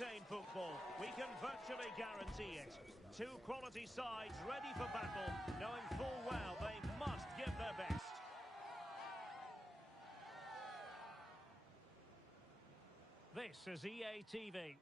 entertain football. We can virtually guarantee it. Two quality sides ready for battle, knowing full well they must give their best. This is EA TV.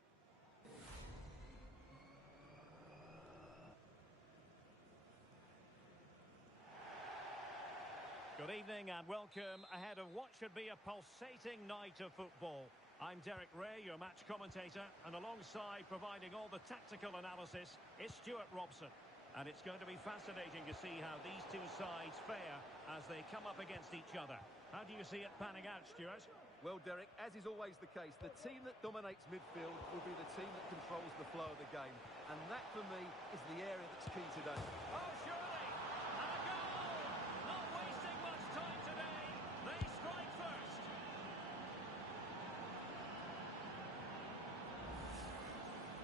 Good evening and welcome ahead of what should be a pulsating night of football. I'm Derek Ray, your match commentator, and alongside providing all the tactical analysis is Stuart Robson. And it's going to be fascinating to see how these two sides fare as they come up against each other. How do you see it panning out, Stuart? Well, Derek, as is always the case, the team that dominates midfield will be the team that controls the flow of the game. And that, for me, is the area that's key today. Oh, surely! And a goal! Not wasting much time today. They strike first.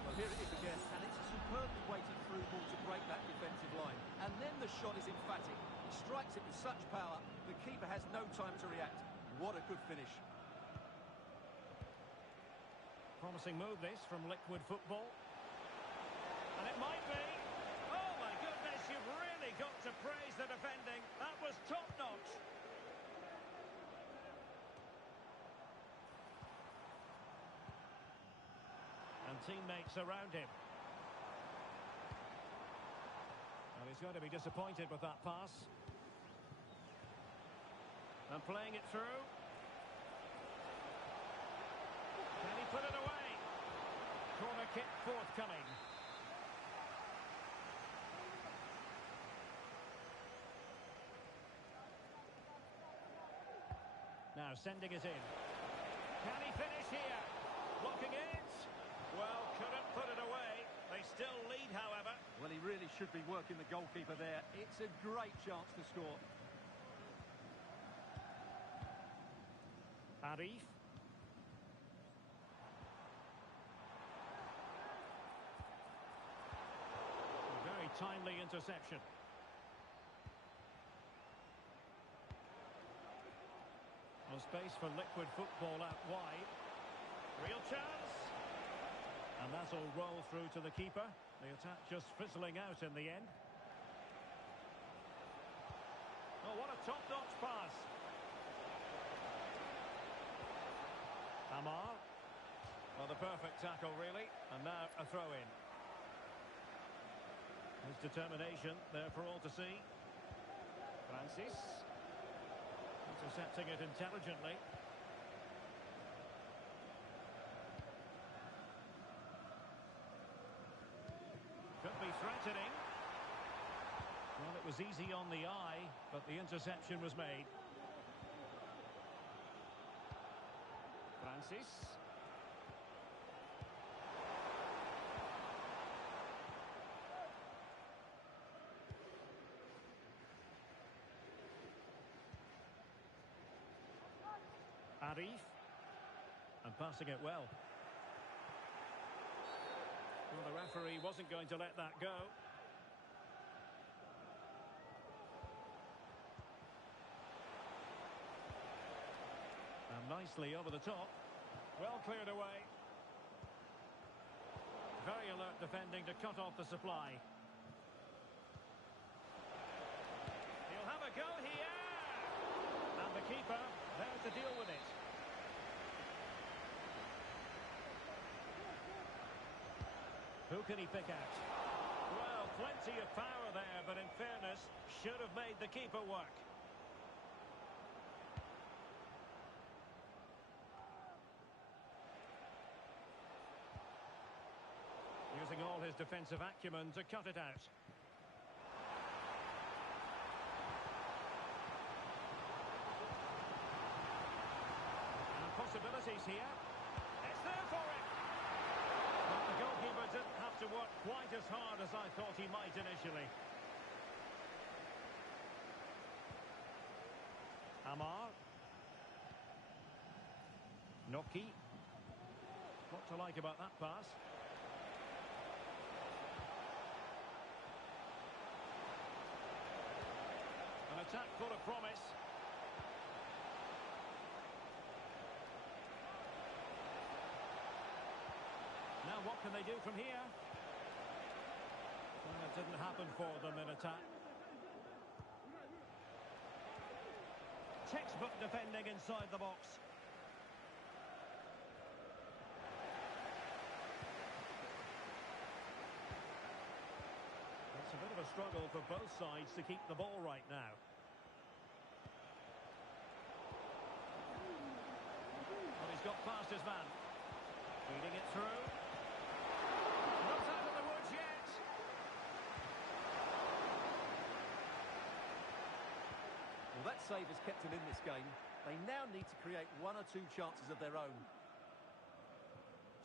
Well, here it is again, and it's a superbly weighted through ball to break that defensive line. And then the shot is emphatic. He strikes it with such power, the keeper has no time to react. What a good finish. Promising move this from Liquid Football. And it might be. Oh my goodness, you've really got to praise the defending. That was top-notch. And teammates around him. Well, he's going to be disappointed with that pass. And playing it through. Can he put it away? Corner kick forthcoming. Now sending it in. Can he finish here? Blocking it. Well, couldn't put it away. They still lead, however. Well, he really should be working the goalkeeper there. It's a great chance to score. Arif. Very timely interception. No space for Liquid Football out wide. Real chance. And that'll roll through to the keeper. The attack just fizzling out in the end. Oh, what a top-notch pass. Amar. Well, the perfect tackle, really. And now a throw-in. His determination there for all to see. Francis. Intercepting it intelligently. Could be threatening. Well, it was easy on the eye, but the interception was made. Francis. Arif. And passing it well. Well, the referee wasn't going to let that go. And nicely over the top. Well cleared away. Very alert defending to cut off the supply. He'll have a go here. And the keeper there to deal with it. Who can he pick out? Well, plenty of power there, but in fairness, should have made the keeper work. Using all his defensive acumen to cut it out. And possibilities here. It's there for him. But the goalkeeper didn't have to work quite as hard as I thought he might initially. Amar. Noki. What to like about that pass? An attack full of promise. what can they do from here? Well, it didn't happen for them in attack. Textbook defending inside the box. It's a bit of a struggle for both sides to keep the ball right now. Well, he's got past his man. Feeding it through. Not out of the woods yet. Well, that save has kept him in this game. They now need to create one or two chances of their own.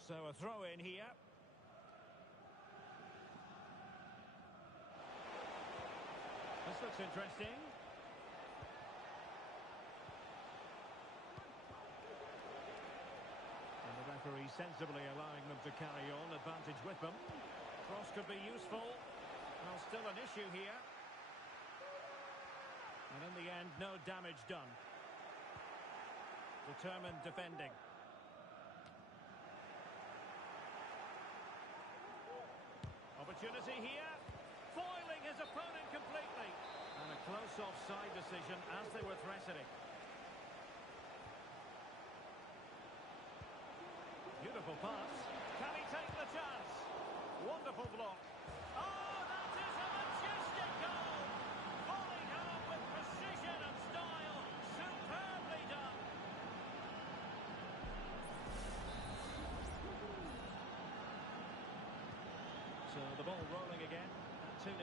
So a throw in here. This looks interesting. And the referee sensibly allowing them to carry on, advantage with them. Cross could be useful. Well, still an issue here. And in the end, no damage done. Determined defending. Opportunity here. Foiling his opponent completely. And a close offside decision as they were threatening. Beautiful pass. Can he take the chance? Wonderful block. Oh, that is a majestic goal! Volleyed home with precision and style. Superbly done. So the ball rolling again at 2-0.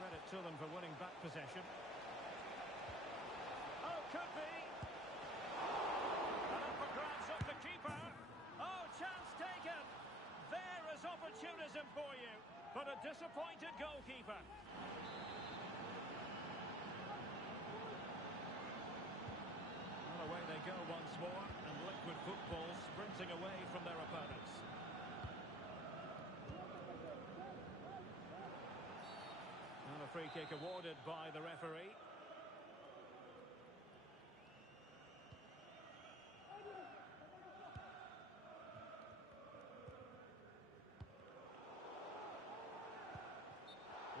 Credit to them for winning back possession. Oh, could be. And up for grabs off the keeper. Oh, chance taken. There is opportunism for you. But a disappointed goalkeeper. Well, away they go once more. And liquid football sprinting away from their opponents. And a free kick awarded by the referee.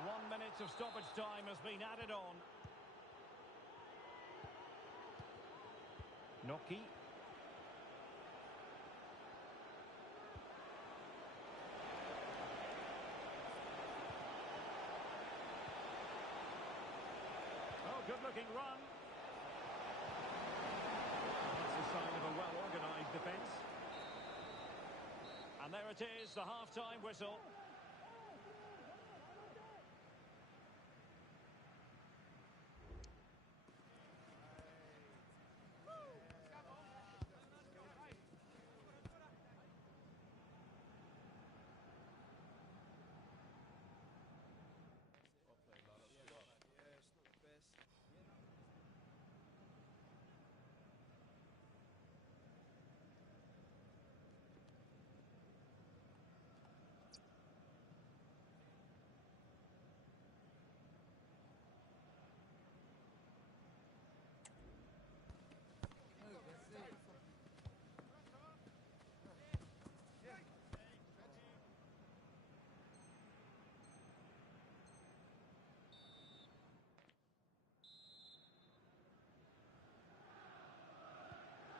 One minute of stoppage time has been added on. Noki. Good-looking run. That's a sign of a well-organised defence. And there it is, the half-time whistle.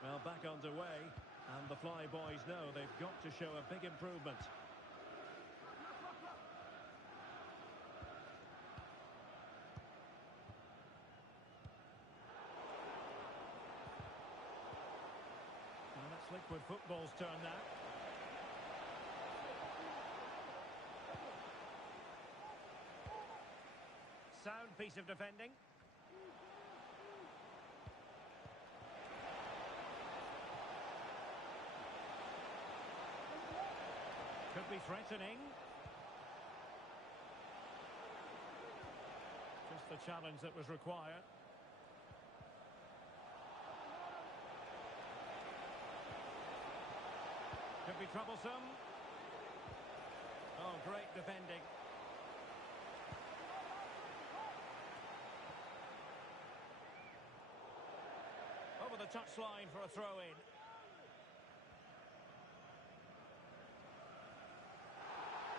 Well, back underway, and the Fly Boys know they've got to show a big improvement. Well, that's liquid football's turn now. Sound piece of defending. Could be threatening. Just the challenge that was required. Could be troublesome. Oh, great defending. touchline for a throw-in.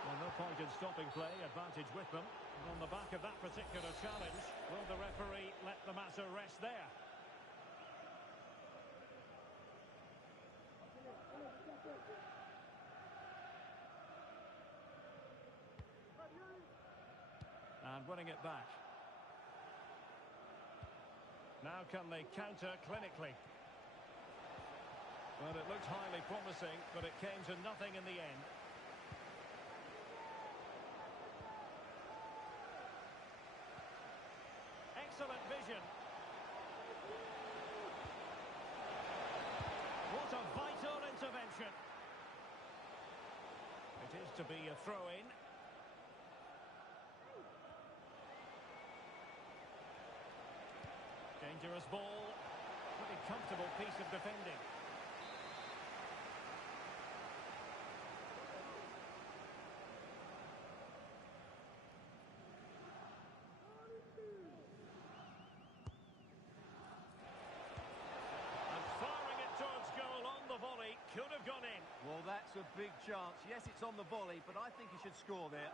Well, no point in stopping play, advantage with them. And on the back of that particular challenge, will the referee let the matter rest there? And winning it back. Now can they counter clinically? Well, it looked highly promising, but it came to nothing in the end. Excellent vision. What a vital intervention. It is to be a throw-in. Dangerous ball. Pretty comfortable piece of defending. And firing it towards goal on the volley. Could have gone in. Well, that's a big chance. Yes, it's on the volley, but I think he should score there.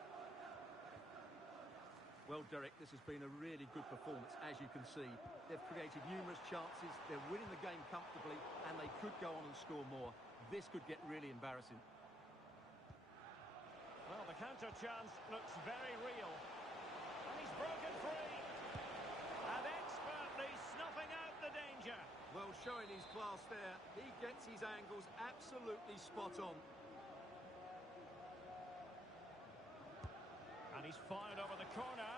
Well, Derek, this has been a really good performance, as you can see. They've created numerous chances, they're winning the game comfortably, and they could go on and score more. This could get really embarrassing. Well, the counter chance looks very real. And he's broken free. And expertly snuffing out the danger. Well, showing his class there. He gets his angles absolutely spot on. And he's fired over the corner.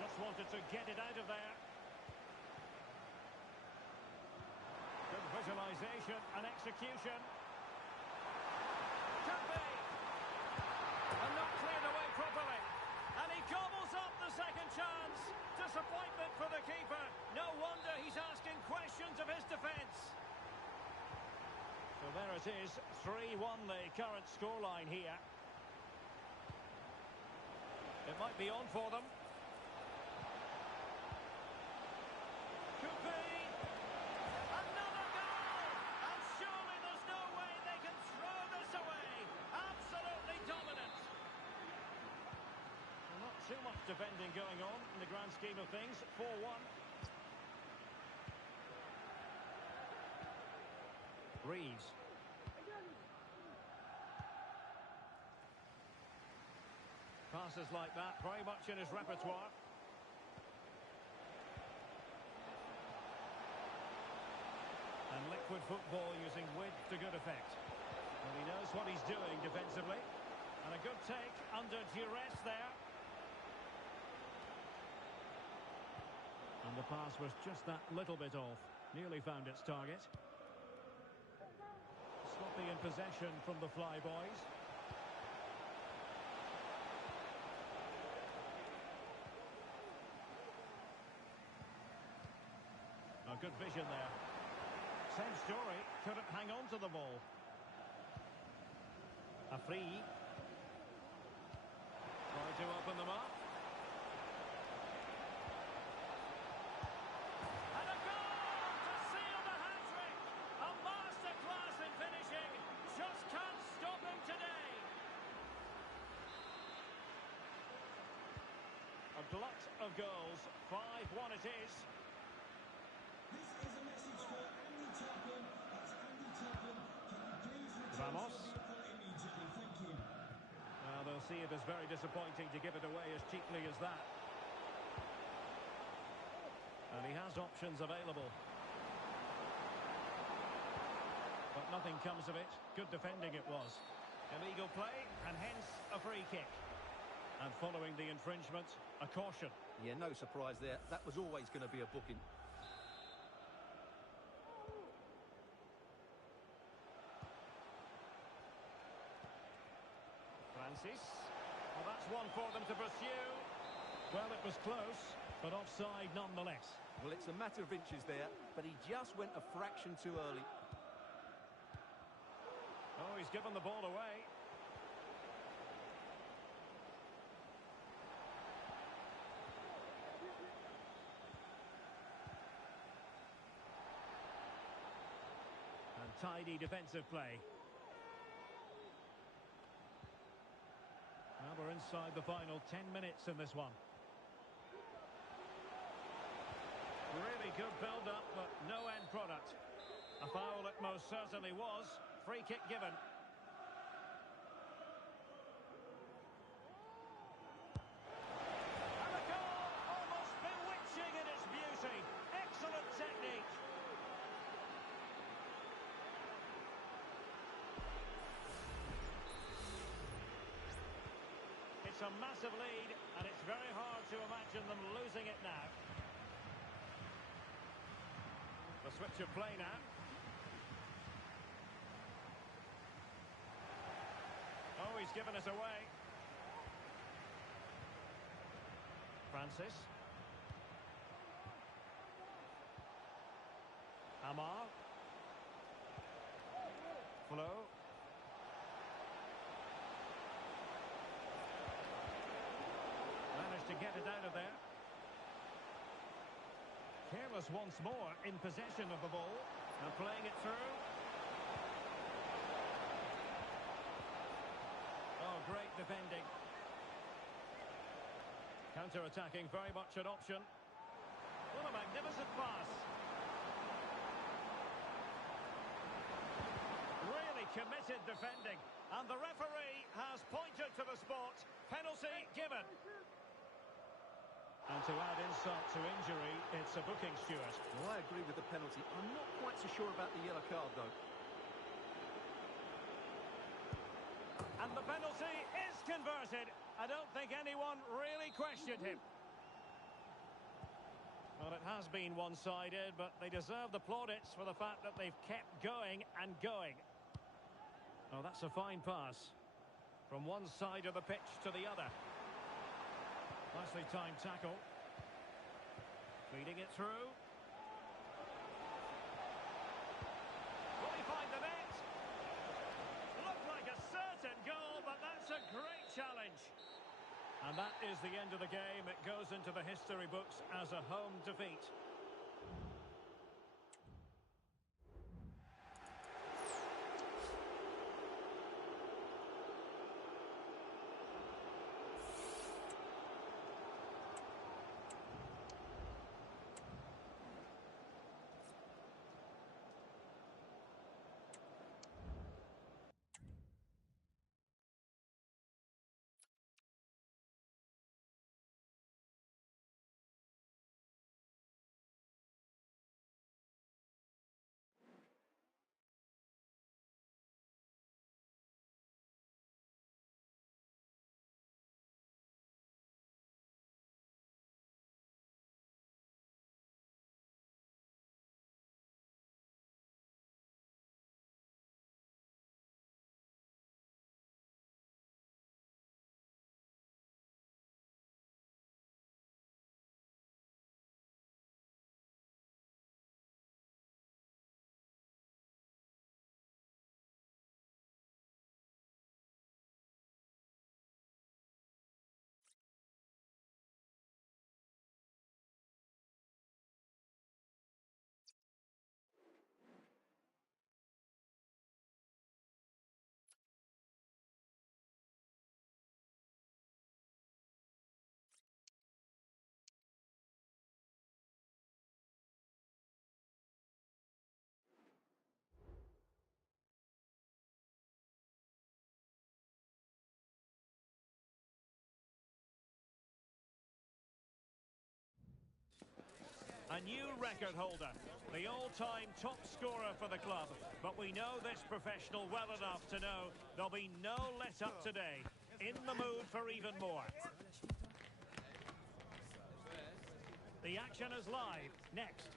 Just wanted to get it out of there. Good visualisation and execution. Could be. And not cleared away properly. And he gobbles up the second chance. Disappointment for the keeper. No wonder he's asking questions of his defence. So there it is. 3-1 the current scoreline here. It might be on for them. Could be. Another goal! And surely there's no way they can throw this away. Absolutely dominant. Well, not too much defending going on in the grand scheme of things. 4-1. Reeves. Passes like that, very much in his repertoire. And liquid football using width to good effect. And he knows what he's doing defensively. And a good take under duress there. And the pass was just that little bit off. Nearly found its target. Sloppy in possession from the Flyboys. Good vision there. Same story, couldn't hang on to the ball. A free. Trying to open them up. And a goal to seal the hat-trick. A masterclass in finishing. Just can't stop him today. A glut of goals. 5-1 it is. Ramos. They'll see it as very disappointing to give it away as cheaply as that. And he has options available. But nothing comes of it. Good defending it was. Illegal play, and hence a free kick. And following the infringement, a caution. Yeah, no surprise there. That was always going to be a booking. Francis. Well, that's one for them to pursue. Well, it was close, but offside nonetheless. Well, it's a matter of inches there, but he just went a fraction too early. Oh, he's given the ball away. tidy defensive play. Now we're inside the final 10 minutes in this one. Really good build-up, but no end product. A foul it most certainly was. Free kick given. And a goal, almost bewitching in its beauty. Excellent technique. It's a massive lead, and it's very hard to imagine them losing it now. The switch of play now. Oh, he's given us away. Francis. Amar. Flo. Managed to get it out of there. Careless once more in possession of the ball and playing it through. Oh, great defending. Counter-attacking, very much an option. What a magnificent pass. Really committed defending. And the referee has pointed to the spot. Penalty given. And to add insult to injury, it's a booking, Stuart. Well, I agree with the penalty. I'm not quite so sure about the yellow card, though. And the penalty is converted. I don't think anyone really questioned him. Well, it has been one-sided, but they deserve the plaudits for the fact that they've kept going and going. Oh, that's a fine pass. From one side of the pitch to the other. Nicely timed tackle. Feeding it through. Will he find the net? Looked like a certain goal, but that's a great challenge. And that is the end of the game. It goes into the history books as a home defeat. A new record holder, the all-time top scorer for the club. But we know this professional well enough to know there'll be no let-up today. In the mood for even more. The action is live. Next.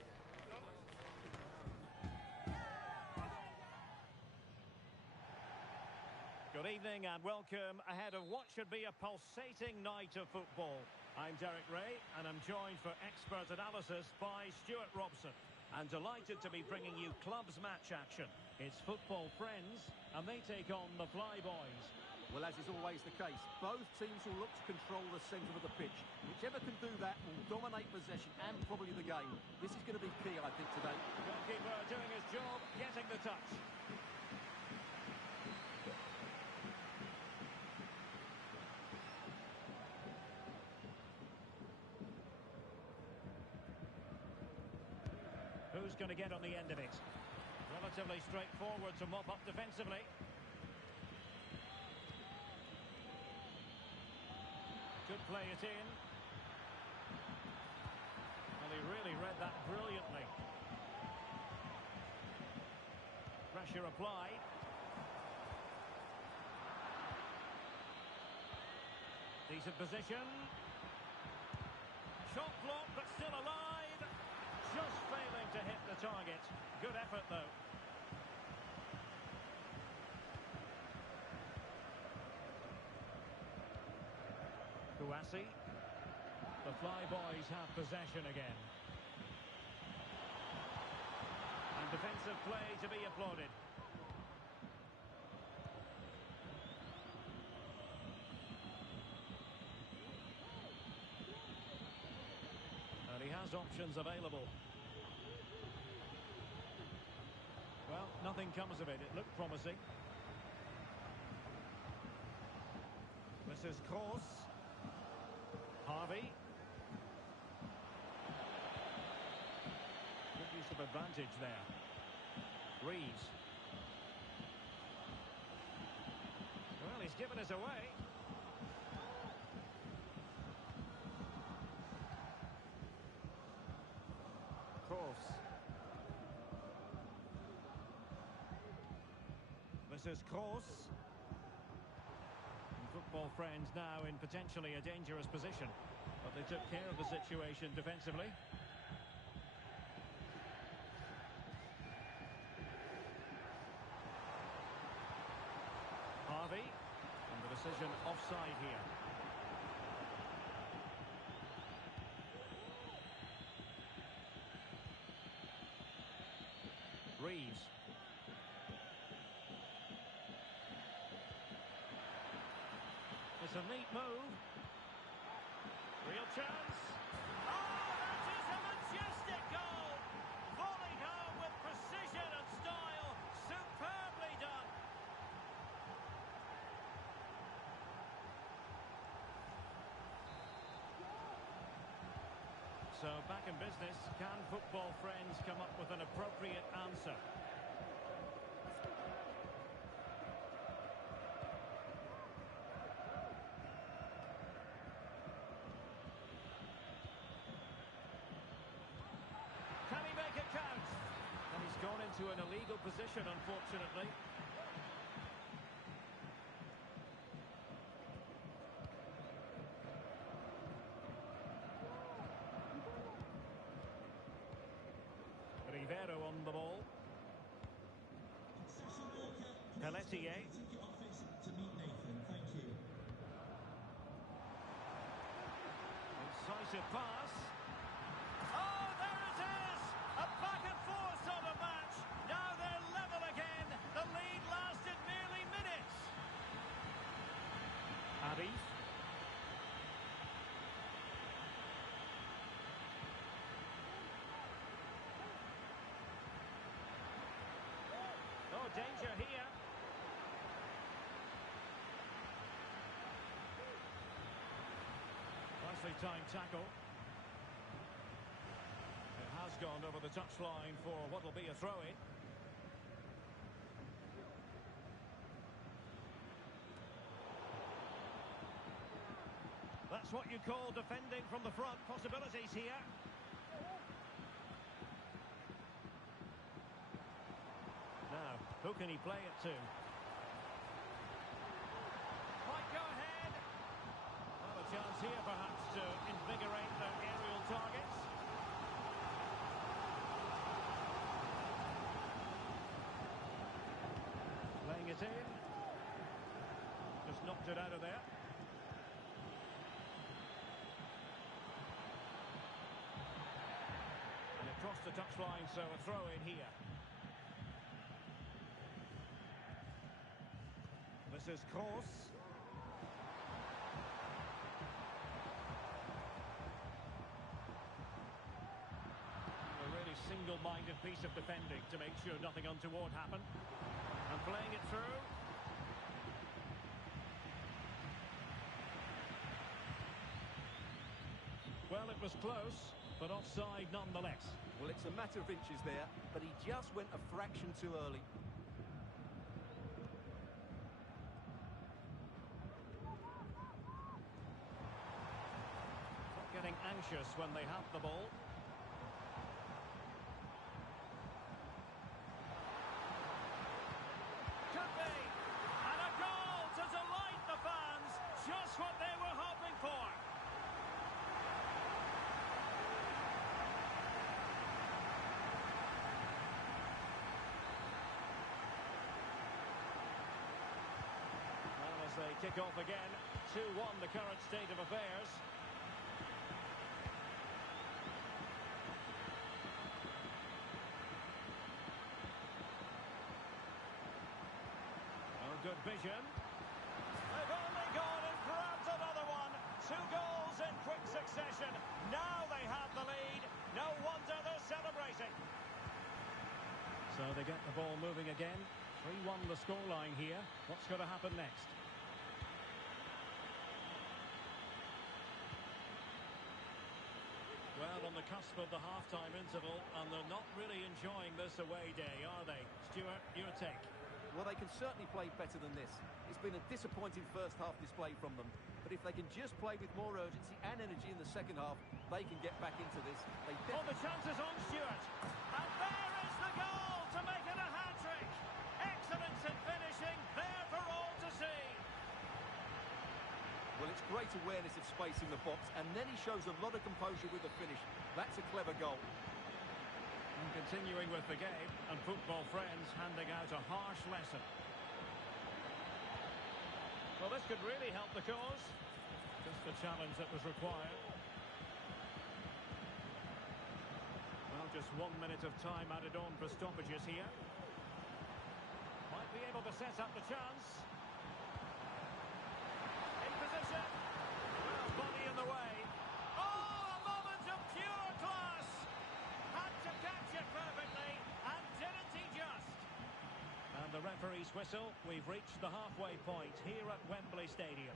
Good evening and welcome ahead of what should be a pulsating night of football. I'm Derek Ray and I'm joined for expert analysis by Stuart Robson. I'm delighted to be bringing you clubs match action. It's football friends and they take on the Flyboys. Well, as is always the case, both teams will look to control the centre of the pitch. Whichever Whoever can do that will dominate possession and probably the game. This is going to be key, I think, today. Goalkeeper doing his job, getting the touch. Who's going to get on the end of it? Relatively straightforward to mop up defensively. Could play it in. Well, he really read that brilliantly. Pressure applied. Decent position. Shot blocked, but still alive. Just failing to hit the target. Good effort, though. Kouassi. The Flyboys have possession again. And defensive play to be applauded. And he has options available. Well, nothing comes of it. It looked promising. This is Kroos. Harvey. Good use of advantage there. Reeves. Well, he's given us away. Kroos. This is Kroos. Football friends now in potentially a dangerous position, but they took care of the situation defensively. Harvey, and the decision offside here. Reeves. It's a neat move. Real chance. Oh, that is a majestic goal! Volleyed home with precision and style. Superbly done. So back in business, can football friends come up with an appropriate answer? Can he make it count? And he's gone into an illegal position, unfortunately. Rivero on the ball. Pelletier. Incisive pass. Oh, there it is! A back and forth sort of match. Now they're level again. The lead lasted merely minutes. Arif. Oh, danger here. Nicely timed tackle. It has gone over the touchline for what will be a throw-in. That's what you call defending from the front. Possibilities here. Now, who can he play it to? Might go ahead. Well, a chance here perhaps to invigorate their aerial targets. Playing it in. Just knocked it out of there. And it crossed the touchline, so a throw in here. This is Kroos. minded piece of defending to make sure nothing untoward happened. And playing it through. Well, it was close, but offside nonetheless. Well, it's a matter of inches there, but he just went a fraction too early. Getting anxious when they have the ball. Could be! And a goal to delight the fans! Just what they were hoping for! Well, as they kick off again, 2-1 the current state of affairs. Good vision. They've only gone and grabbed another one. 2 goals in quick succession. Now they have the lead. No wonder they're celebrating. So they get the ball moving again. 3-1 the scoreline here. What's going to happen next? Well, on the cusp of the half-time interval, and they're not really enjoying this away day, are they? Stuart, your take. Well, they can certainly play better than this. It's been a disappointing first half display from them. But if they can just play with more urgency and energy in the second half, they can get back into this. Oh, the chance is on, Stuart. And there is the goal to make it a hat-trick. Excellence in finishing, there for all to see. Well, it's great awareness of space in the box, and then he shows a lot of composure with the finish. That's a clever goal. And continuing with the game, and football friends handing out a harsh lesson. Well, this could really help the cause. Just the challenge that was required. Well, just 1 minute of time added on for stoppages here. Might be able to set up the chance. In position. Well, body in the way. Oh, a moment of pure class! Had to catch it perfectly, and didn't he just? And the referee's whistle. We've reached the halfway point here at Wembley Stadium.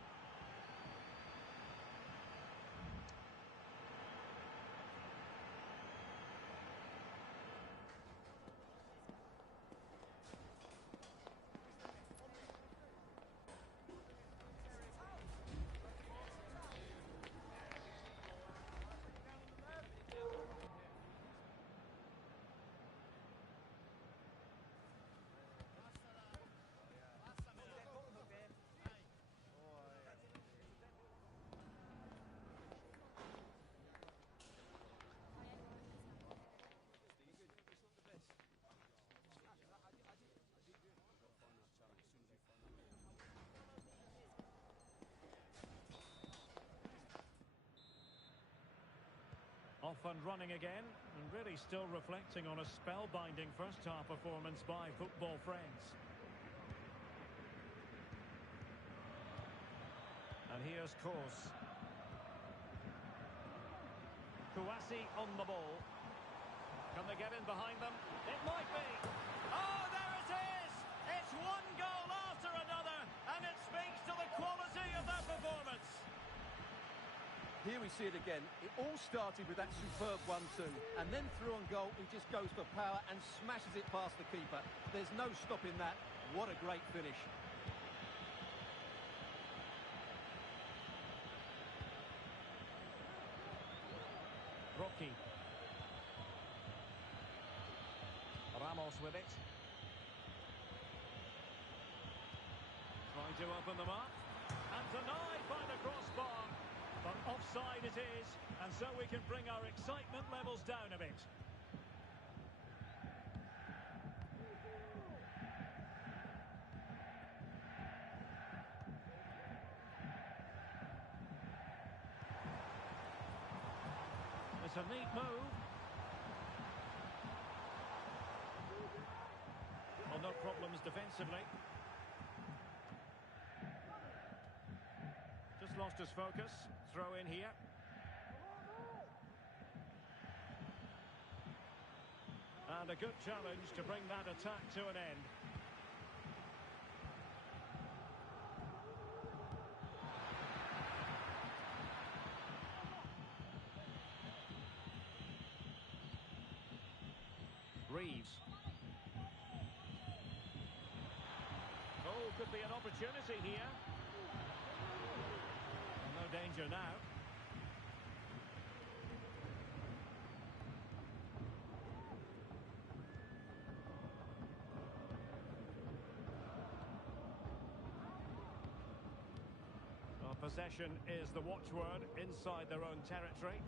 Off and running again, and really still reflecting on a spellbinding first-half performance by football friends. And here's Kors. Kouassi on the ball. Can they get in behind them? It might be. Oh, there it is! It's one goal after another, and it speaks to the quality of their performance. Here we see it again. It all started with that superb 1-2, and then through on goal, he just goes for power and smashes it past the keeper. There's no stopping that. What a great finish. Rocky. Ramos with it. Trying to open them up. And denied by the crossbar. But offside it is, and so we can bring our excitement levels down a bit. It's a neat move. Well, no problems defensively. Just lost his focus. Throw in here. And a good challenge to bring that attack to an end. Reeves. Oh, could be an opportunity here. No danger now. Well, possession is the watchword inside their own territory.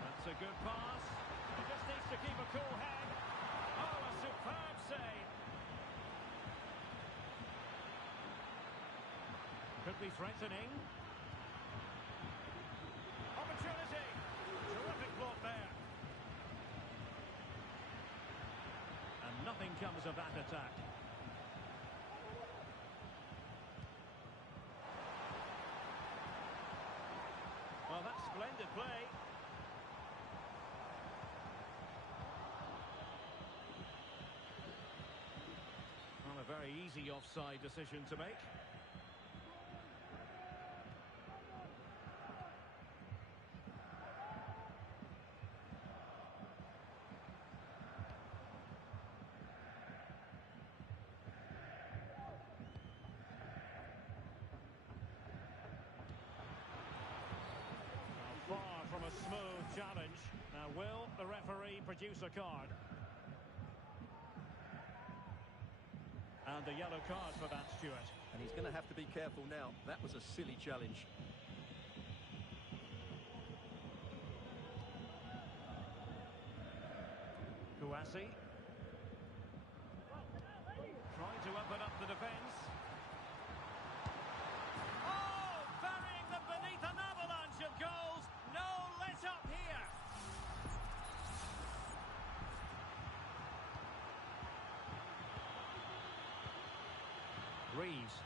That's a good pass. He just needs to keep a cool head. Oh, a superb save. Could be threatening. Opportunity. Terrific block there. And nothing comes of that attack. Well, that's splendid play. Well, a very easy offside decision to make. Far from a smooth challenge. Now, will the referee produce a card? And a yellow card for that, Stuart. And he's going to have to be careful now. That was a silly challenge. Kouassi. Trying to open up the defence. Oh, burying them beneath an avalanche of goals. No let up here. Reeves.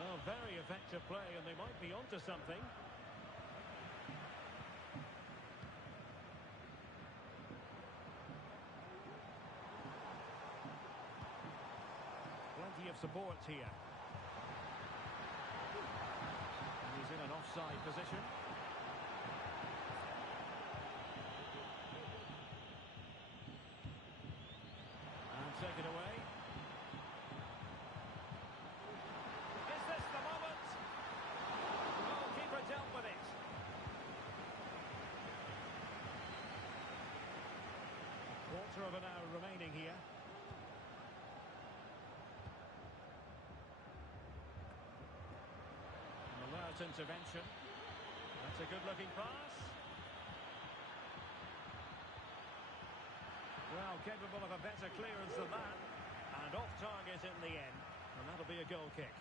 Oh, very effective play, and they might be onto something. Plenty of support here. And he's in an offside position. And take it away. Is this the moment? Goalkeeper dealt with it. Quarter of an hour remaining here. Alert intervention. That's a good-looking pass. Well, capable of a better clearance than that. And off target in the end. And that'll be a goal kick.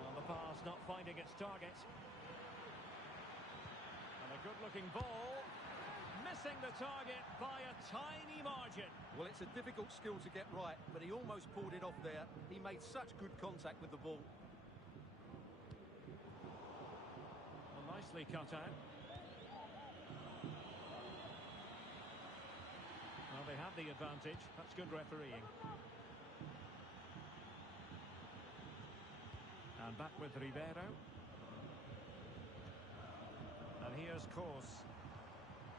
Well, the pass not finding its target. And a good-looking ball. Missing the target by a tiny margin. Well, it's a difficult skill to get right, but he almost pulled it off there. He made such good contact with the ball. Well, nicely cut out. Well, they have the advantage. That's good refereeing. And back with Rivero. And here's Kos.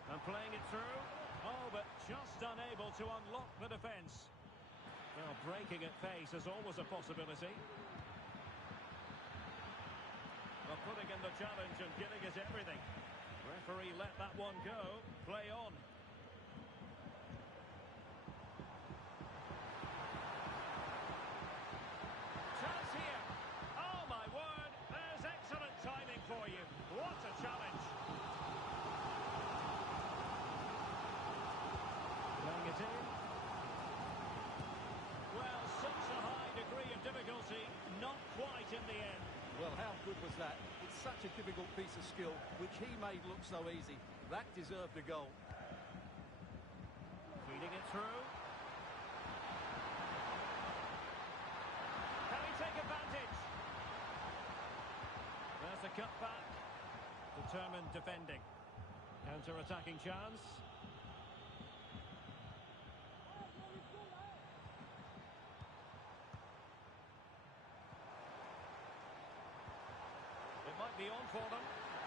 And playing it through. Oh, but just unable to unlock the defence. Well, breaking at pace is always a possibility. Well, putting in the challenge and giving it everything. Referee let that one go. Play on. Chance here. Oh, my word. There's excellent timing for you. What a challenge. Playing it in. Well, such a high degree of difficulty, not quite in the end. Well, how good was that? It such a difficult piece of skill, which he made look so easy. That deserved a goal. Feeding it through. Can he take advantage? There's the cutback. Determined defending. Counter-attacking chance. It might be on for them.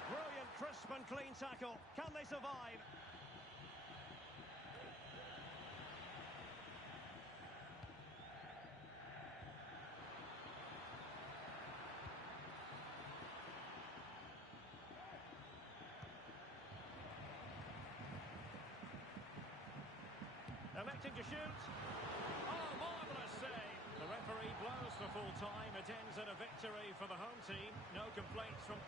Brilliant, crisp and clean tackle. Can they survive? Electing to shoot. Oh, marvellous save. The referee blows for full time. It ends in a victory for the home team. No complaints from...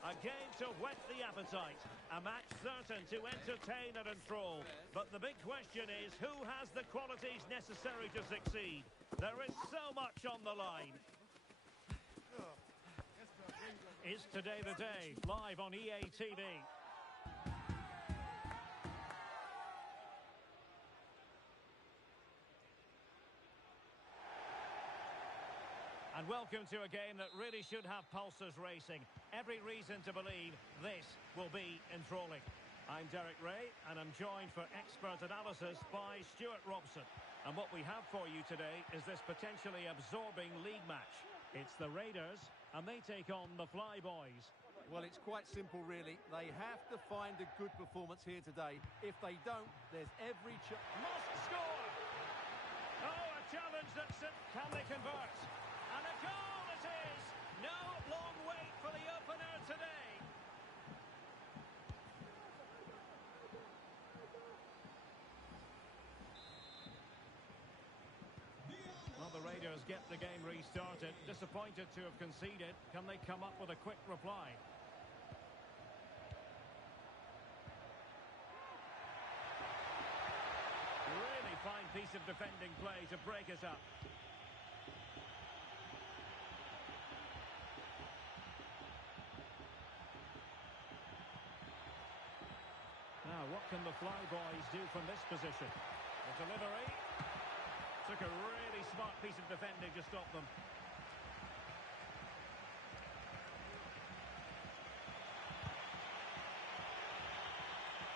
A game to whet the appetite. A match certain to entertain and enthrall. But the big question is, who has the qualities necessary to succeed? There is so much on the line. Is Today the Day, live on EA TV. And welcome to a game that really should have pulses racing. Every reason to believe this will be enthralling. I'm Derek Ray, and I'm joined for expert analysis by Stuart Robson. And what we have for you today is this potentially absorbing league match. It's the Raiders, and they take on the Flyboys. Well, it's quite simple, really. They have to find a good performance here today. If they don't, there's every chance. Must score! Oh, a challenge that's it. Can they convert? And a goal it is! No long wait for the opener today. Well, the Raiders get the game restarted. Disappointed to have conceded. Can they come up with a quick reply? Really fine piece of defending play to break us up. Now, what can the Flyboys do from this position? The delivery. Took a really smart piece of defending to stop them.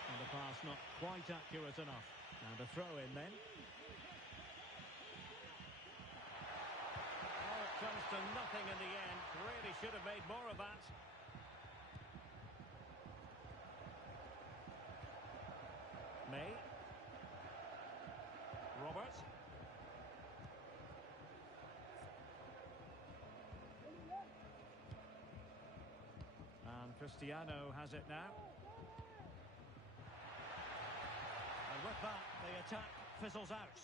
And the pass not quite accurate enough. And a throw in then. Oh, it comes to nothing in the end. Really should have made more of that. May. Robert. And Cristiano has it now. And with that, the attack fizzles out.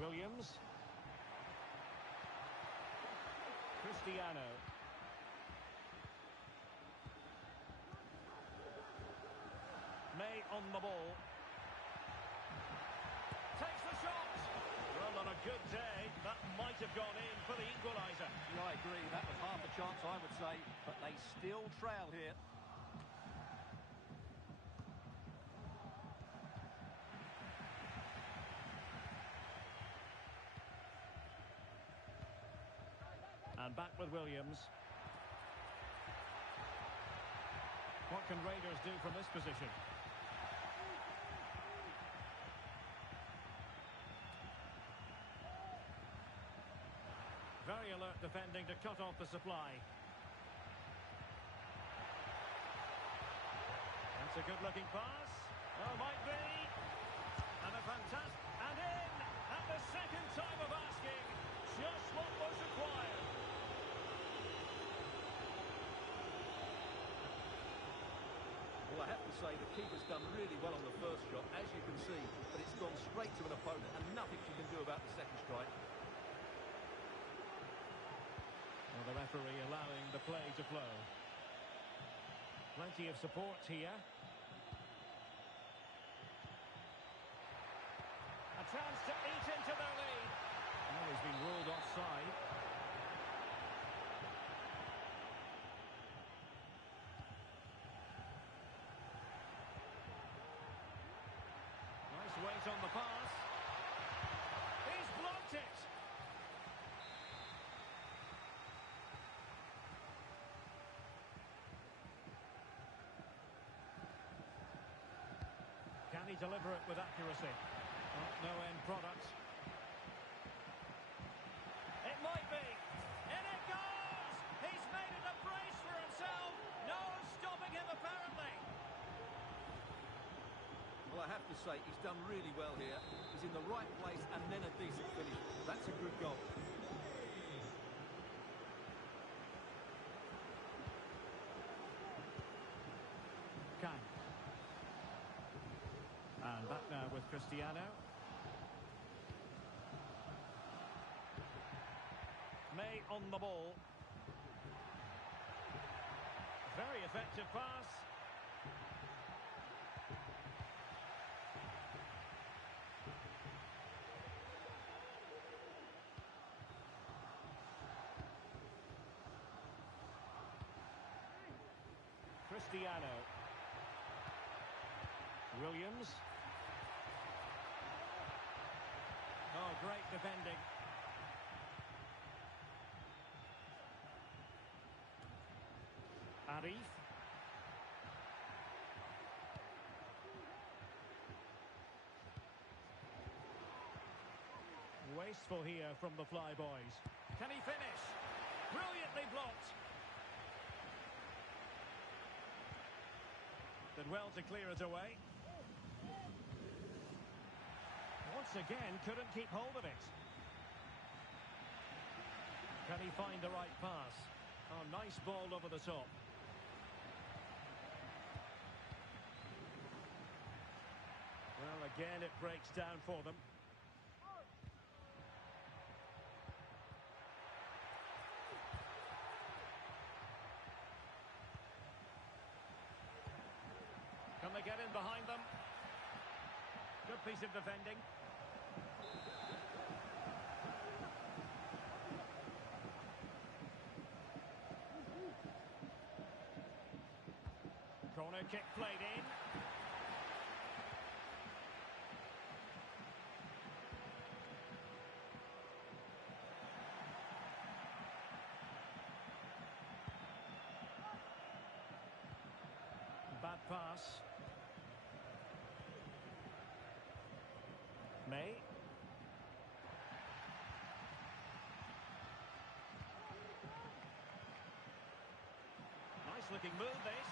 Williams. Cristiano. May on the ball. Takes the shot. Well, on a good day, that might have gone in for the equaliser. Yeah, I agree. That was half a chance, I would say. But they still trail here. And back with Williams. What can Raiders do from this position? Very alert defending to cut off the supply. That's a good-looking pass. Oh, might be. And a fantastic... And in! At the second time of asking. Just what was required. Well, I have to say, the keeper's done really well on the first shot, as you can see. But it's gone straight to an opponent and nothing she can do about the second strike. Well, the referee allowing the play to flow. Plenty of support here. A chance to eat into their lead. Well, he's been ruled offside. Nice weight on the pass. He's blocked it. Can he deliver it with accuracy? Oh, no end product. It might be. In it goes! He's made it a brace for himself. No stopping him, apparently. Well, I have to say, he's done really well here. He's in the right place and then a decent finish. That's a good goal. Kang. And back now with Cristiano. May on the ball. Very effective pass. Cristiano. Williams. Oh, great defending. Arif. wasteful here from the Flyboys. Can he finish? Brilliantly blocked. Did well to clear it away. Once again, couldn't keep hold of it. Can he find the right pass? Oh, nice ball over the top. Well, again, it breaks down for them. Can they get in behind them? Good piece of defending. Corner kick played in. Bad pass. May. Nice looking move this.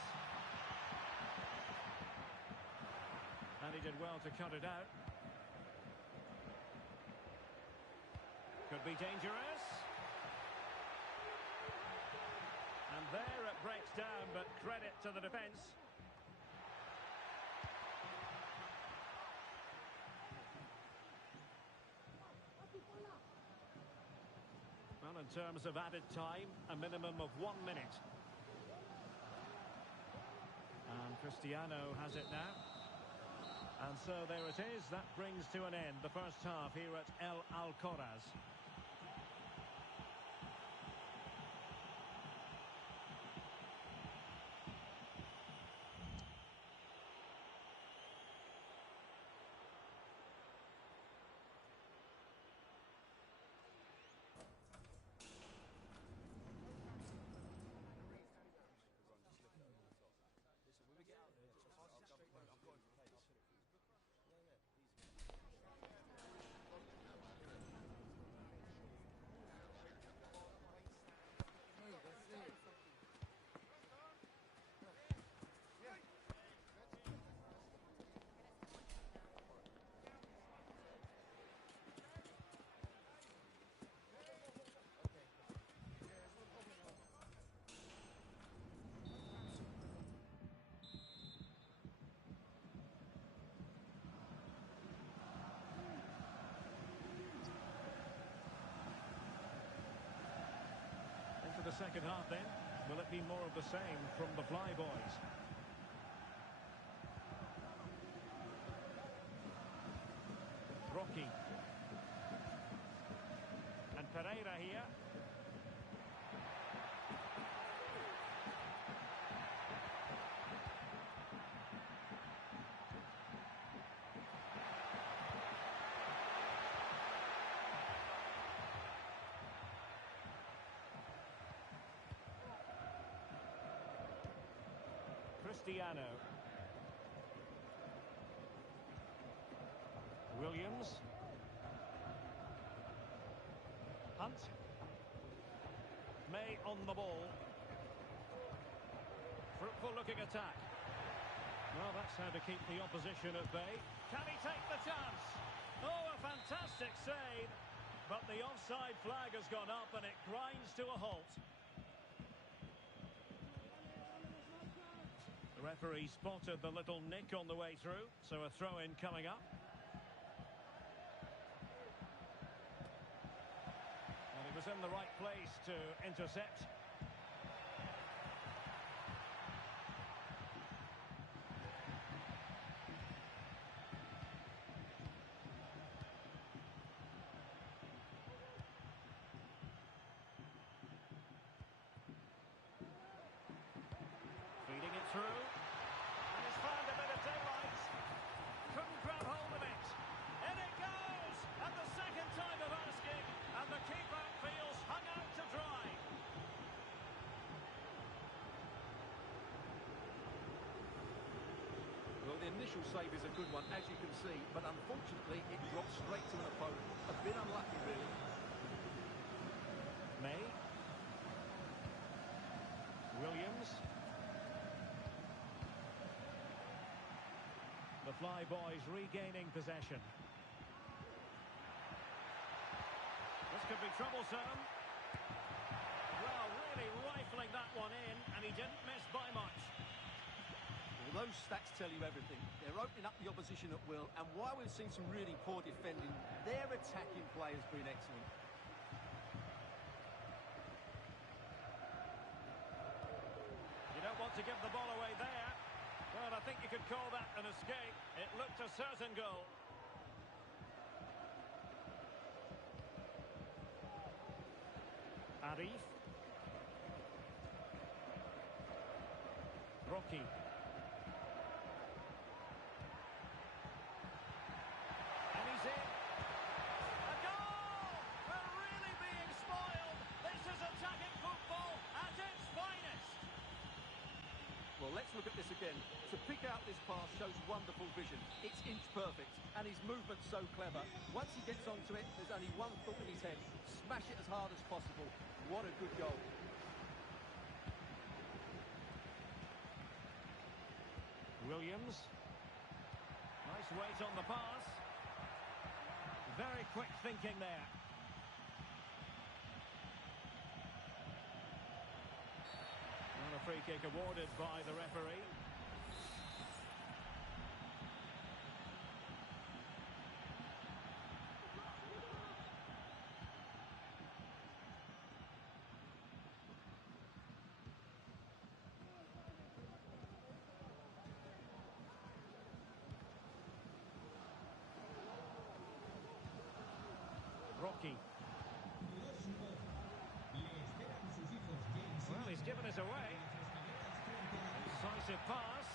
And he did well to cut it out. Could be dangerous. And there it breaks down, but credit to the defence. Well, in terms of added time, a minimum of 1 minute. And Cristiano has it now. And so there it is. That brings to an end the first half here at El Alcoraz. The second half then, will it be more of the same from the Flyboys? Rocky. And Pereira here. Cristiano. Williams. Hunt. May on the ball. Fruitful looking attack. Well, that's how to keep the opposition at bay. Can he take the chance? Oh, a fantastic save. But the offside flag has gone up and it grinds to a halt. The referee spotted the little nick on the way through, so a throw-in coming up. And he was in the right place to intercept. Feeding it through. And he's found a bit of daylight. Couldn't grab hold of it. In it goes! And the second time of asking. And the keeper feels hung out to dry. Well, the initial save is a good one, as you can see, but unfortunately it drops straight to an opponent. A bit unlucky. The Flyboys regaining possession. This could be troublesome. Well, really rifling that one in, and he didn't miss by much. Well, those stats tell you everything. They're opening up the opposition at will, and while we've seen some really poor defending, their attacking play has been excellent. You don't want to give the ball away there. Well, I think you could call that an escape. It looked a certain goal. Arif. Rocky. And he's in. A goal! We're really being spoiled. This is attacking football at its finest. Well, let's look at this again. To pick out this pass shows wonderful vision. It's inch perfect, and his movement's so clever. Once he gets onto it, there's only one thought in his head. Smash it as hard as possible. What a good goal. Williams. Nice weight on the pass. Very quick thinking there. And a free kick awarded by the referee. Rocky. Well, he's given us away. Decisive pass.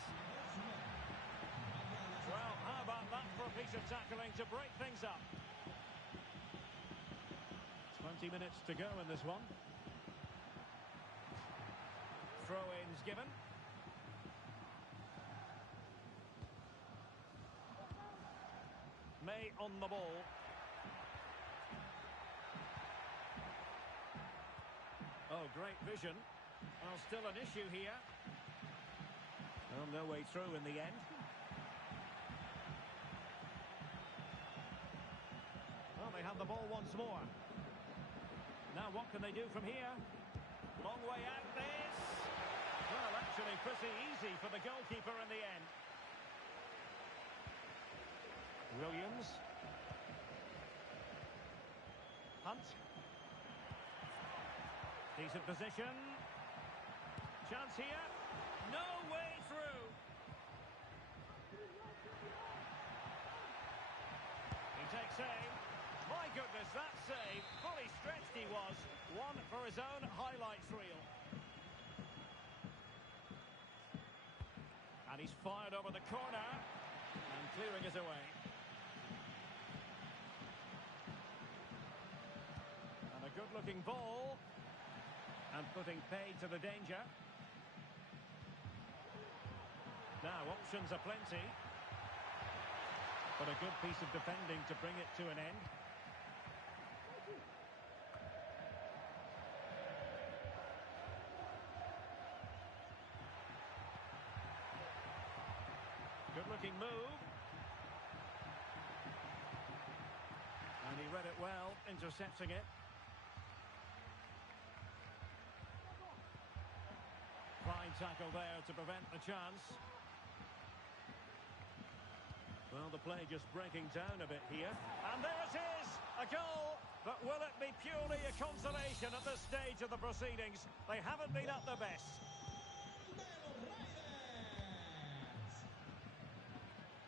Well, how about that for a piece of tackling to break things up? 20 minutes to go in this one. Throw-ins given. May on the ball. Oh, great vision. Well, still an issue here. Well, no way through in the end. Well, they have the ball once more. Now, what can they do from here? Long way out this. Well, actually pretty easy for the goalkeeper in the end. Williams. Hunt. Decent position. Chance here. No way through. He takes aim. My goodness, that save. Fully stretched he was. One for his own highlights reel. And he's fired over the corner. And clearing us away. And a good-looking ball. And putting paid to the danger. Now, options are plenty. But a good piece of defending to bring it to an end. Good-looking move. And he read it well, intercepting it. Fine tackle there to prevent the chance. Well, the play just breaking down a bit here. And there it is! A goal! But will it be purely a consolation at this stage of the proceedings? They haven't been at their best.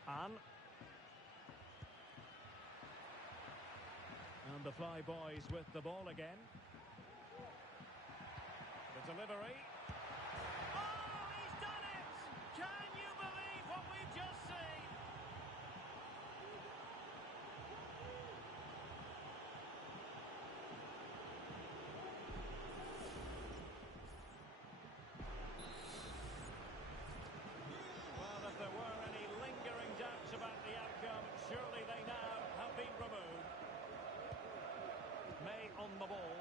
And the Flyboys with the ball again. The delivery. Oh, he's done it! Can you believe what we've just seen? Well, if there were any lingering doubts about the outcome, surely they now have been removed. May on the ball.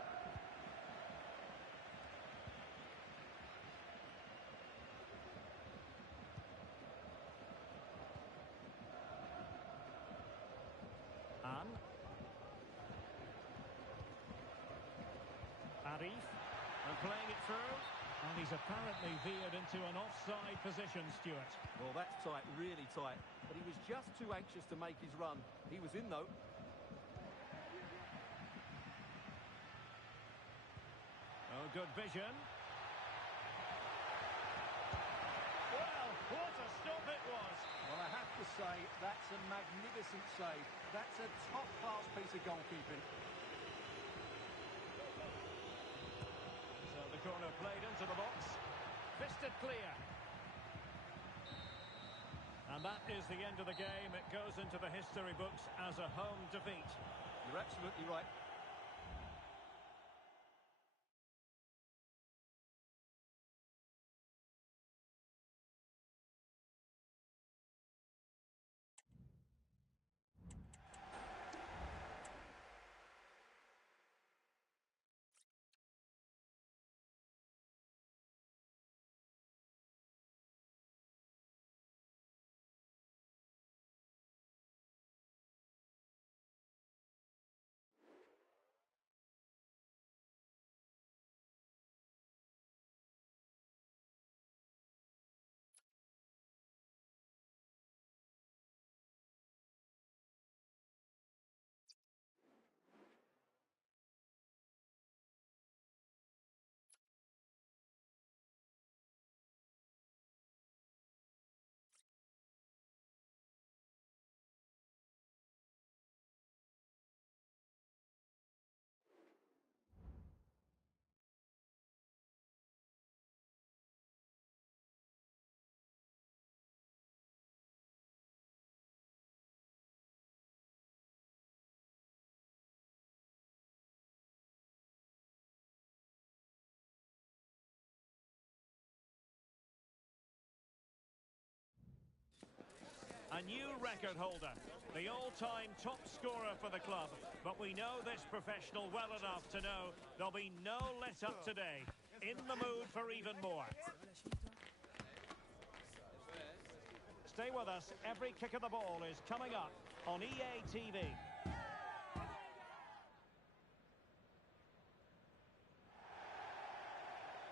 playing it through. And he's apparently veered into an offside position, Stuart. Well, that's tight, really tight. But he was just too anxious to make his run. He was in, though. Oh, good vision. Well, what a stop it was. Well, I have to say, that's a magnificent save. That's a top-class piece of goalkeeping. So the corner played into the box. Fisted clear. And that is the end of the game. It goes into the history books as a home defeat. You're absolutely right. A new record holder, the all-time top scorer for the club. But we know this professional well enough to know there'll be no let-up today. In the mood for even more. Stay with us. Every kick of the ball is coming up on EA TV.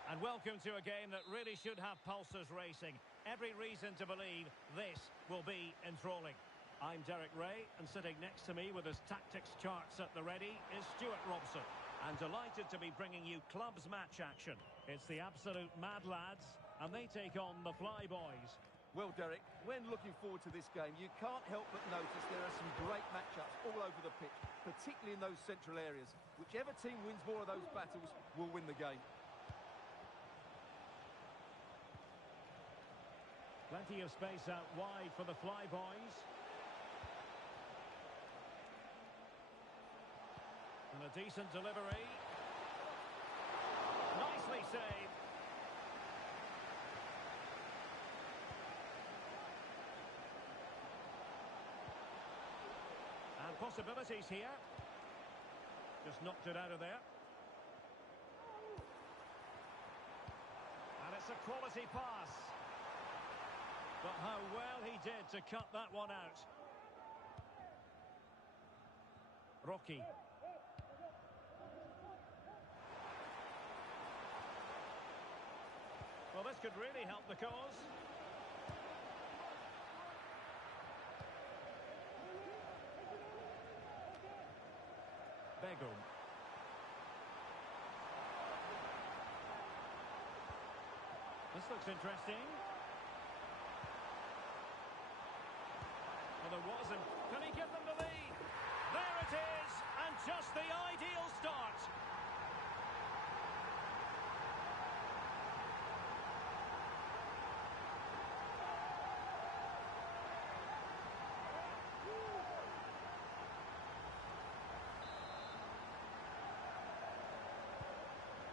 And welcome to a game that really should have pulses racing. Every reason to believe this will be enthralling. I'm Derek Ray, and sitting next to me with his tactics charts at the ready is Stuart Robson. And delighted to be bringing you clubs match action. It's the absolute mad lads, and they take on the Fly Boys. Well, Derek, when looking forward to this game, you can't help but notice there are some great matchups all over the pitch, particularly in those central areas. Whichever team wins more of those battles will win the game. Plenty of space out wide for the Fly Boys. And a decent delivery. Nicely saved. And possibilities here. Just knocked it out of there. And it's a quality pass. But how well he did to cut that one out. Rocky. Well, this could really help the cause. Begum. This looks interesting. Well, there wasn't. Can he give them the lead? There it is, and just the ideal start.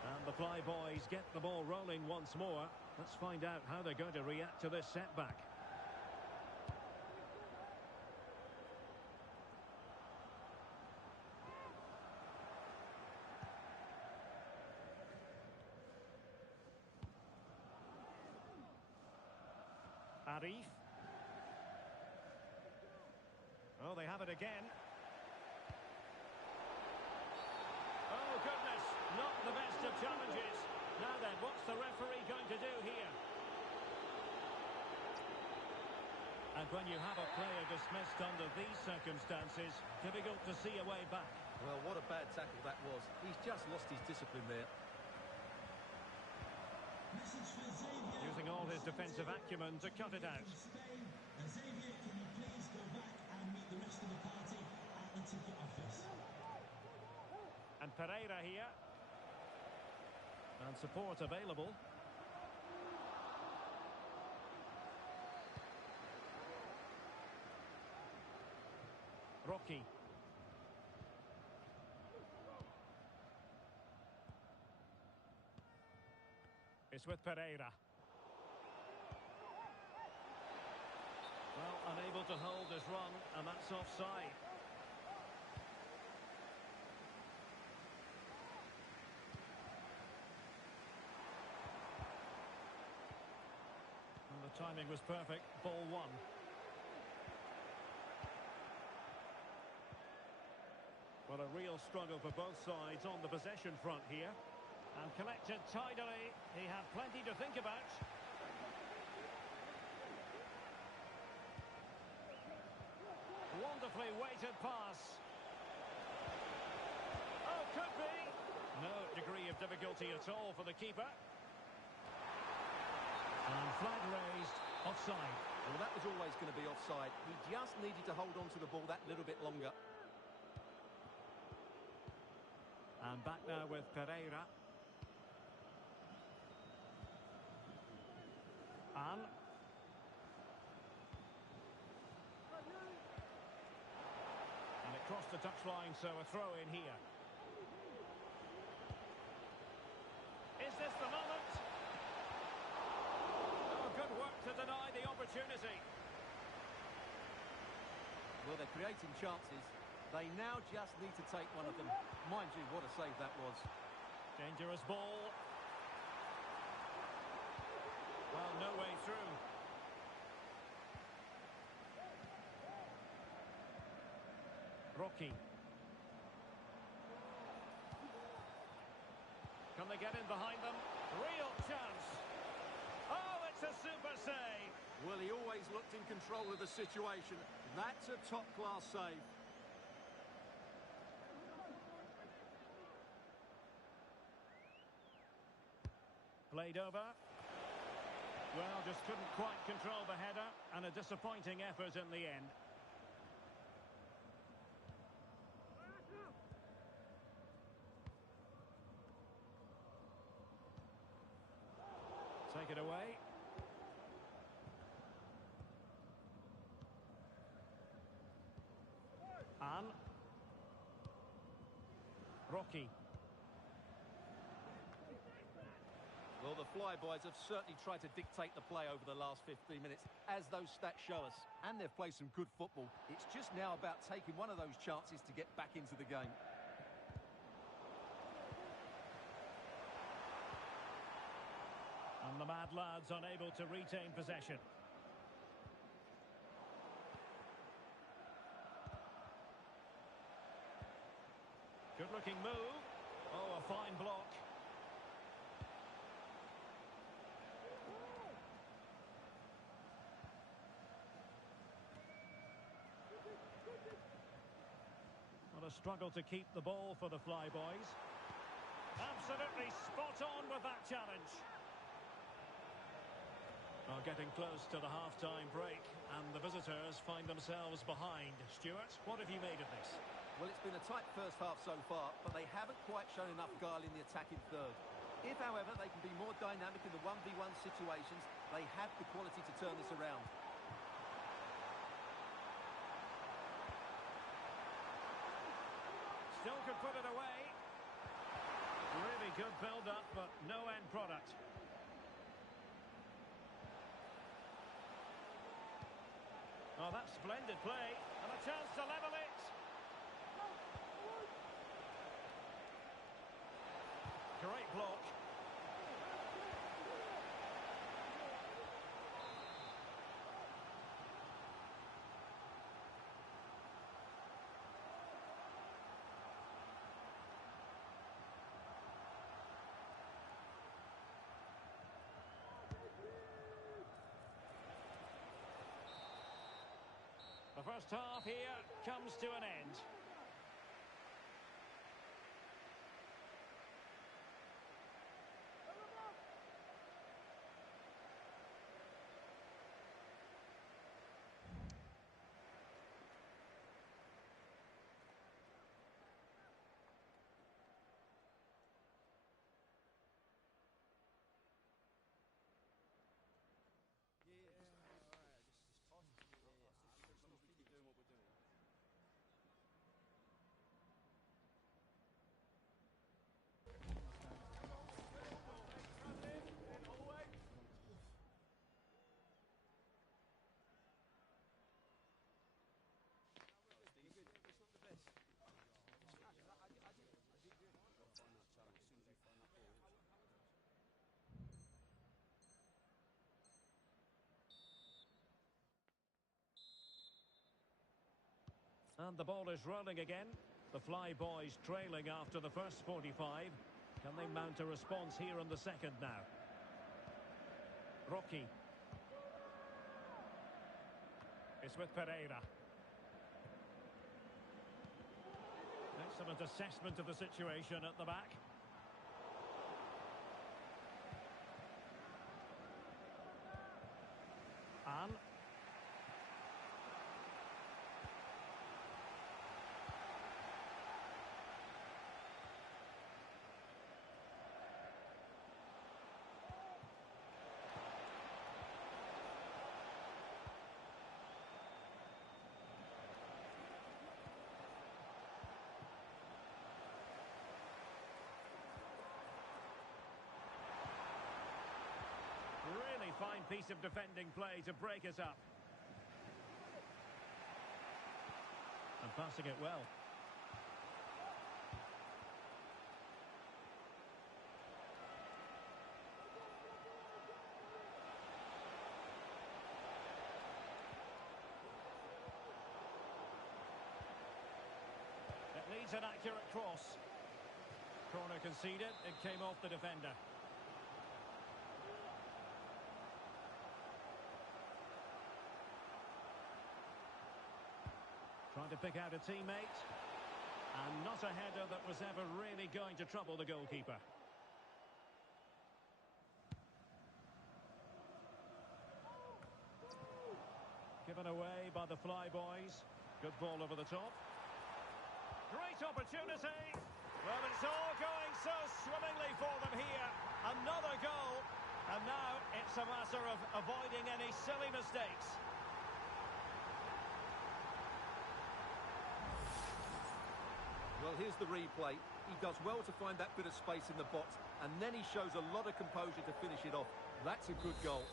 And the Fly Boys get the ball rolling once more. Let's find out how they're going to react to this setback. Arif. Oh, they have it again. Oh, goodness. Not the best of challenges. And when you have a player dismissed under these circumstances, difficult to see a way back. Well, what a bad tackle that was. He's just lost his discipline there. Using all his defensive acumen to cut it out. Xavier, can you please go back and meet the rest of the party at the ticket office? And Pereira here. And support available. Rocky. It's with Pereira. Well, unable to hold his run, and that's offside. And the timing was perfect. Ball one. Well, a real struggle for both sides on the possession front here. And collected tidily. He had plenty to think about. Wonderfully weighted pass. Oh, could be. No degree of difficulty at all for the keeper. And flag raised. Offside. Well, that was always going to be offside. He just needed to hold on to the ball that little bit longer. And back now with Pereira. And it crossed the touchline, so a throw in here. Is this the moment? Oh, good work to deny the opportunity. Well, they're creating chances. They now just need to take one of them. Mind you, what a save that was. Dangerous ball. Well, no way through. Rocky. Can they get in behind them? Real chance. Oh, it's a super save. Well, he always looked in control of the situation. That's a top-class save. Played over. Well, just couldn't quite control the header, and a disappointing effort in the end. Take it away. And Rocky. Well, the flyboys have certainly tried to dictate the play over the last 15 minutes, as those stats show us. And they've played some good football. It's just now about taking one of those chances to get back into the game. And the Mad Lads unable to retain possession. Good-looking move. Oh, a fine block. What a struggle to keep the ball for the Flyboys. Absolutely spot on with that challenge. Well, getting close to the half-time break, and the visitors find themselves behind. Stuart, what have you made of this? Well, it's been a tight first half so far, but they haven't quite shown enough guile in the attacking third. If, however, they can be more dynamic in the 1v1 situations, they have the quality to turn this around. Still could put it away. Really good build-up, but no end product. Oh, that's splendid play, and a chance to level it. Great block. The first half here comes to an end. And the ball is rolling again. The Fly Boys trailing after the first 45. Can they mount a response here in the second now? Rocky. It's with Pereira. Excellent assessment of the situation at the back. And really fine piece of defending play to break us up. And passing it well. It needs an accurate cross. Corner conceded, it came off the defender. Trying to pick out a teammate. And not a header that was ever really going to trouble the goalkeeper. Given away by the Fly Boys. Good ball over the top. Great opportunity. Well, it's all going so swimmingly for them here. Another goal. And now it's a matter of avoiding any silly mistakes. Well, here's the replay. He does well to find that bit of space in the box, and then he shows a lot of composure to finish it off. That's a good goal.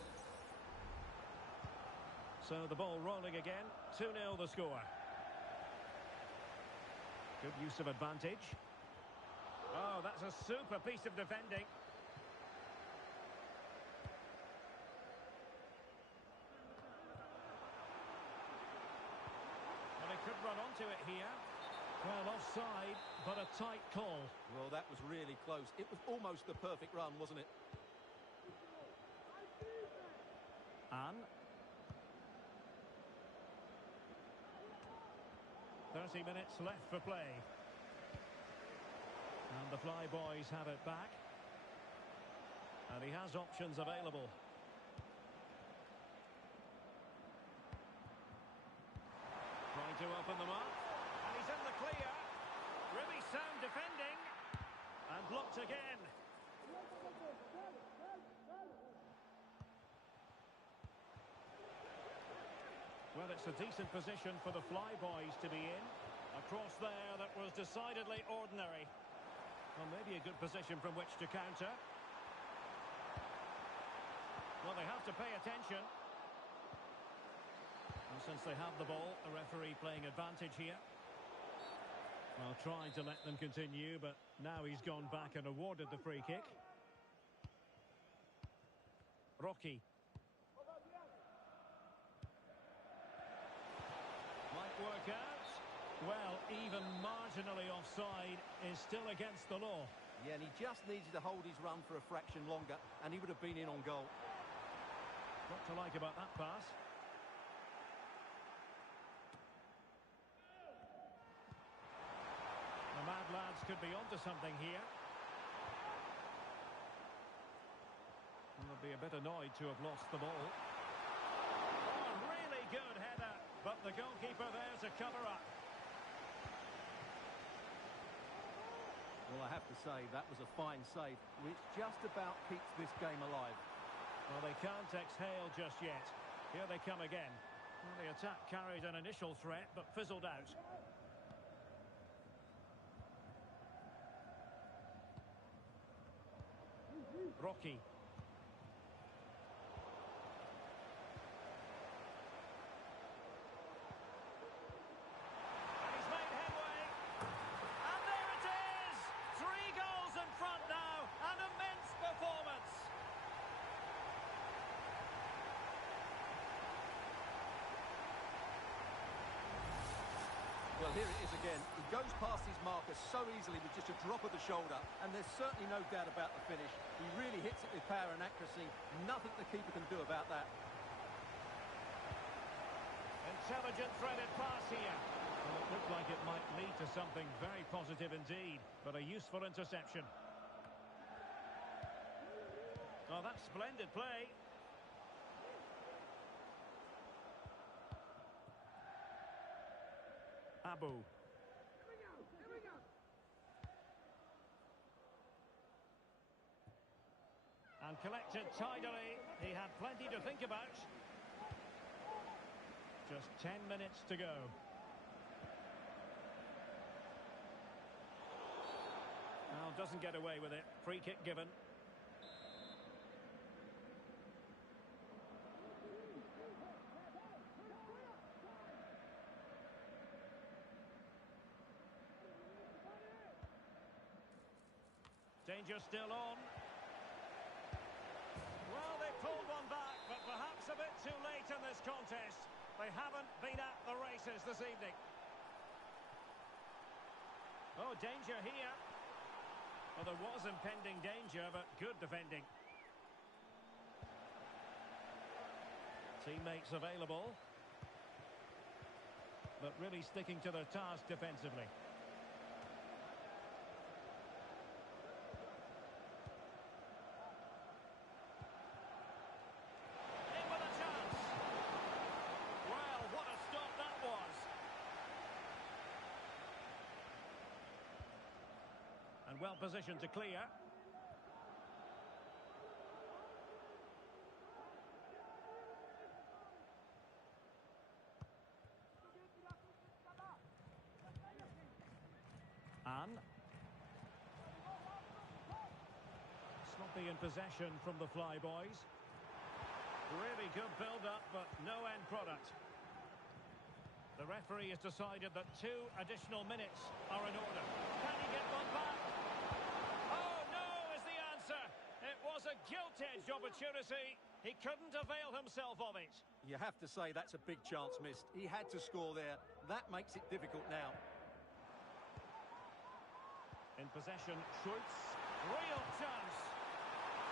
So the ball rolling again. 2-0 the score. Good use of advantage. Oh, that's a super piece of defending. Well, he could run onto it here. Well, offside, but a tight call. Well, that was really close. It was almost the perfect run, wasn't it? And 30 minutes left for play. And the Fly Boys have it back. And he has options available. Trying to open them up. And he's in the clear. Really sound defending. And blocked again. Well, it's a decent position for the Fly Boys to be in. A cross there that was decidedly ordinary. Well, maybe a good position from which to counter. Well, they have to pay attention. And since they have the ball, the referee playing advantage here. Well, trying to let them continue, but now he's gone back and awarded the free kick. Rocky. Might work out. Well, even marginally offside is still against the law. Yeah, and he just needed to hold his run for a fraction longer, and he would have been in on goal. What to like about that pass? lads could be onto something here. They'll be a bit annoyed to have lost the ball. Oh, really good header, but the goalkeeper there to cover up. Well, I have to say, that was a fine save, which just about keeps this game alive. Well, they can't exhale just yet. Here they come again. Well, the attack carried an initial threat, but fizzled out. Rocky. And he's made headway. And there it is! 3 goals in front now. An immense performance. Well, here it is again. He goes past his marker so easily with just a drop of the shoulder, and there's certainly no doubt about the finish. He really hits it with power and accuracy. Nothing the keeper can do about that. Intelligent threaded pass here. Well, it looked like it might lead to something very positive indeed, but a useful interception. Oh, that's splendid play. Abu. And collected tidily. He had plenty to think about. Just 10 minutes to go. Well, doesn't get away with it. Free kick given. Danger still on. Well, they pulled one back, but perhaps a bit too late in this contest. They haven't been at the races this evening. Oh, danger here. Well, there was impending danger, but good defending. Teammates available. But really sticking to their task defensively. Well positioned to clear. An. Sloppy in possession from the Flyboys. Really good build-up, but no end product. The referee has decided that 2 additional minutes are in order. Can he get one back? A gilt-edged opportunity. He couldn't avail himself of it. You have to say that's a big chance missed. He had to score there. That makes it difficult now. In possession, Schultz. Real chance.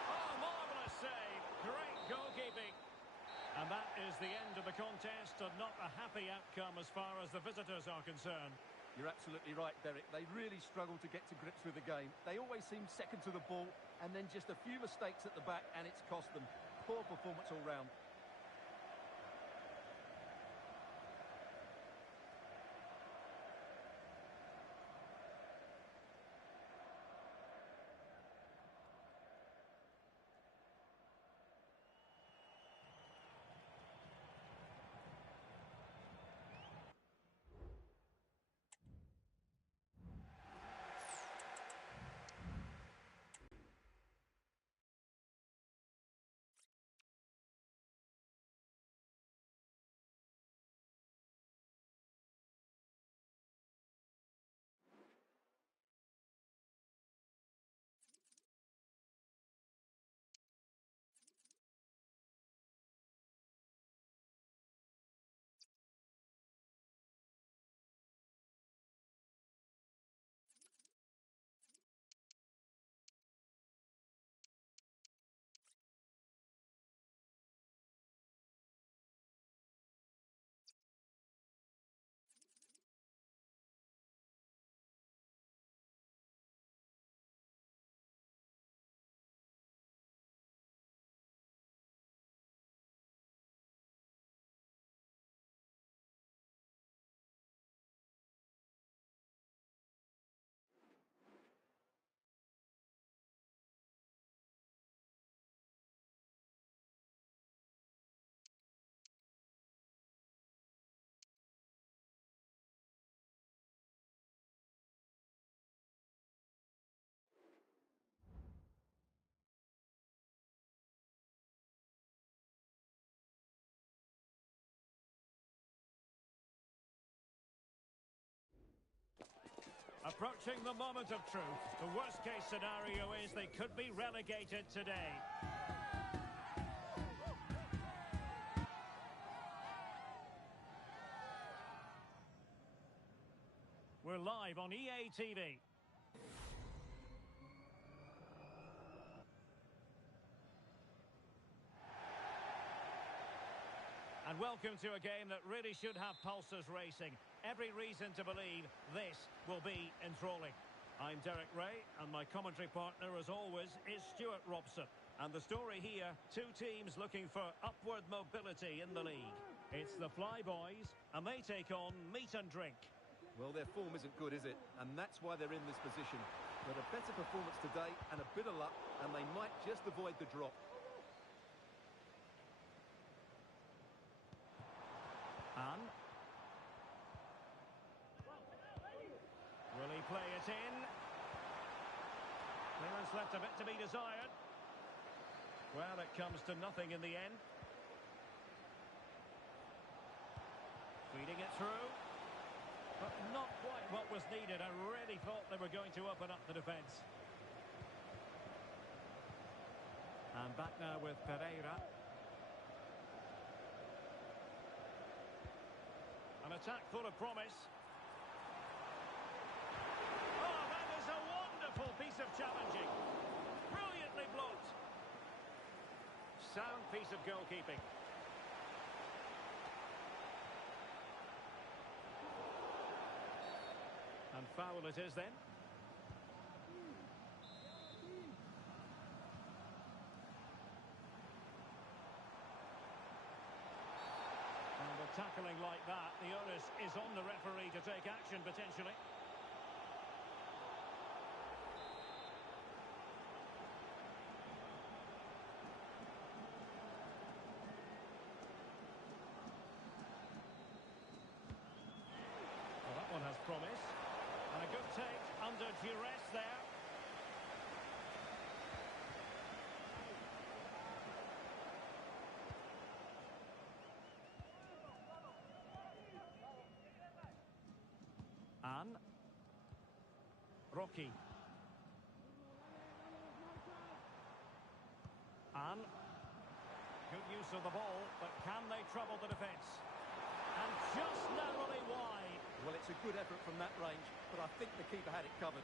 Oh, marvellous save. Great goalkeeping. And that is the end of the contest, and not a happy outcome as far as the visitors are concerned. You're absolutely right, Derek. They really struggle to get to grips with the game. They always seem second to the ball, and then just a few mistakes at the back, and it's cost them. Poor performance all round. Approaching the moment of truth. The worst-case scenario is they could be relegated today. We're live on EA TV. And welcome to a game that really should have pulses racing. Every reason to believe this will be enthralling. I'm Derek Ray, and my commentary partner, as always, is Stuart Robson. And the story here, two teams looking for upward mobility in the league. It's the Flyboys, and they take on Meat and Drink. Well, their form isn't good, is it? And that's why they're in this position. But a better performance today and a bit of luck, and they might just avoid the drop. And will he play it in? Clearance left a bit to be desired. Well, it comes to nothing in the end. Feeding it through. But not quite what was needed. I really thought they were going to open up the defence. And back now with Pereira. An attack full of promise. Oh, that is a wonderful piece of challenging. Brilliantly blocked. Sound piece of goalkeeping. And foul it is then. Tackling like that, the onus is on the referee to take action potentially. Well, that one has promise. And a good take under duress there. And Rocky. And good use of the ball, but can they trouble the defence? And just narrowly wide. Well, it's a good effort from that range, but I think the keeper had it covered.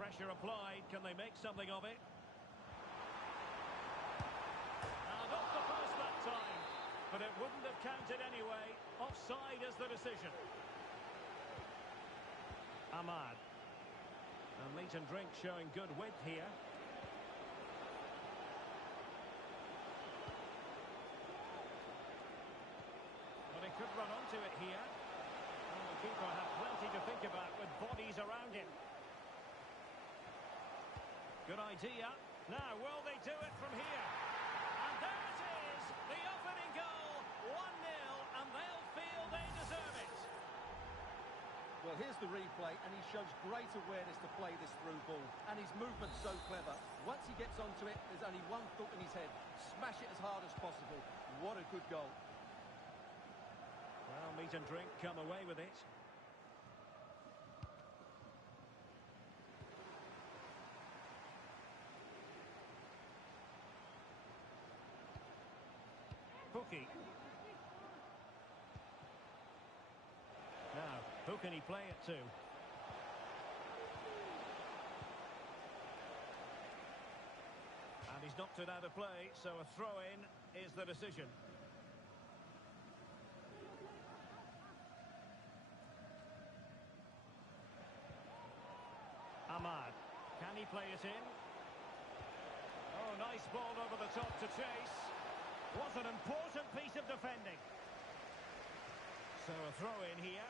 Pressure applied. Can they make something of it? And off the post that time. But it wouldn't have counted anyway. Offside is the decision. Ahmad. And Meat and Drink showing good width here. But he could run onto it here. And the keeper had plenty to think about with bodies around him. Good idea. Now, will they do it from here? And there it is! The opening goal! 1-0, and they'll feel they deserve it. Well, here's the replay, and he shows great awareness to play this through ball. And his movement's so clever. Once he gets onto it, there's only one thought in his head. Smash it as hard as possible. What a good goal. Well, Meat and Drink come away with it. Pookie. Now, who can he play it to? And he's knocked it out of play, so a throw-in is the decision. Ahmad. Can he play it in? Oh, nice ball over the top to chase. Was an important piece of defending. So a throw-in here.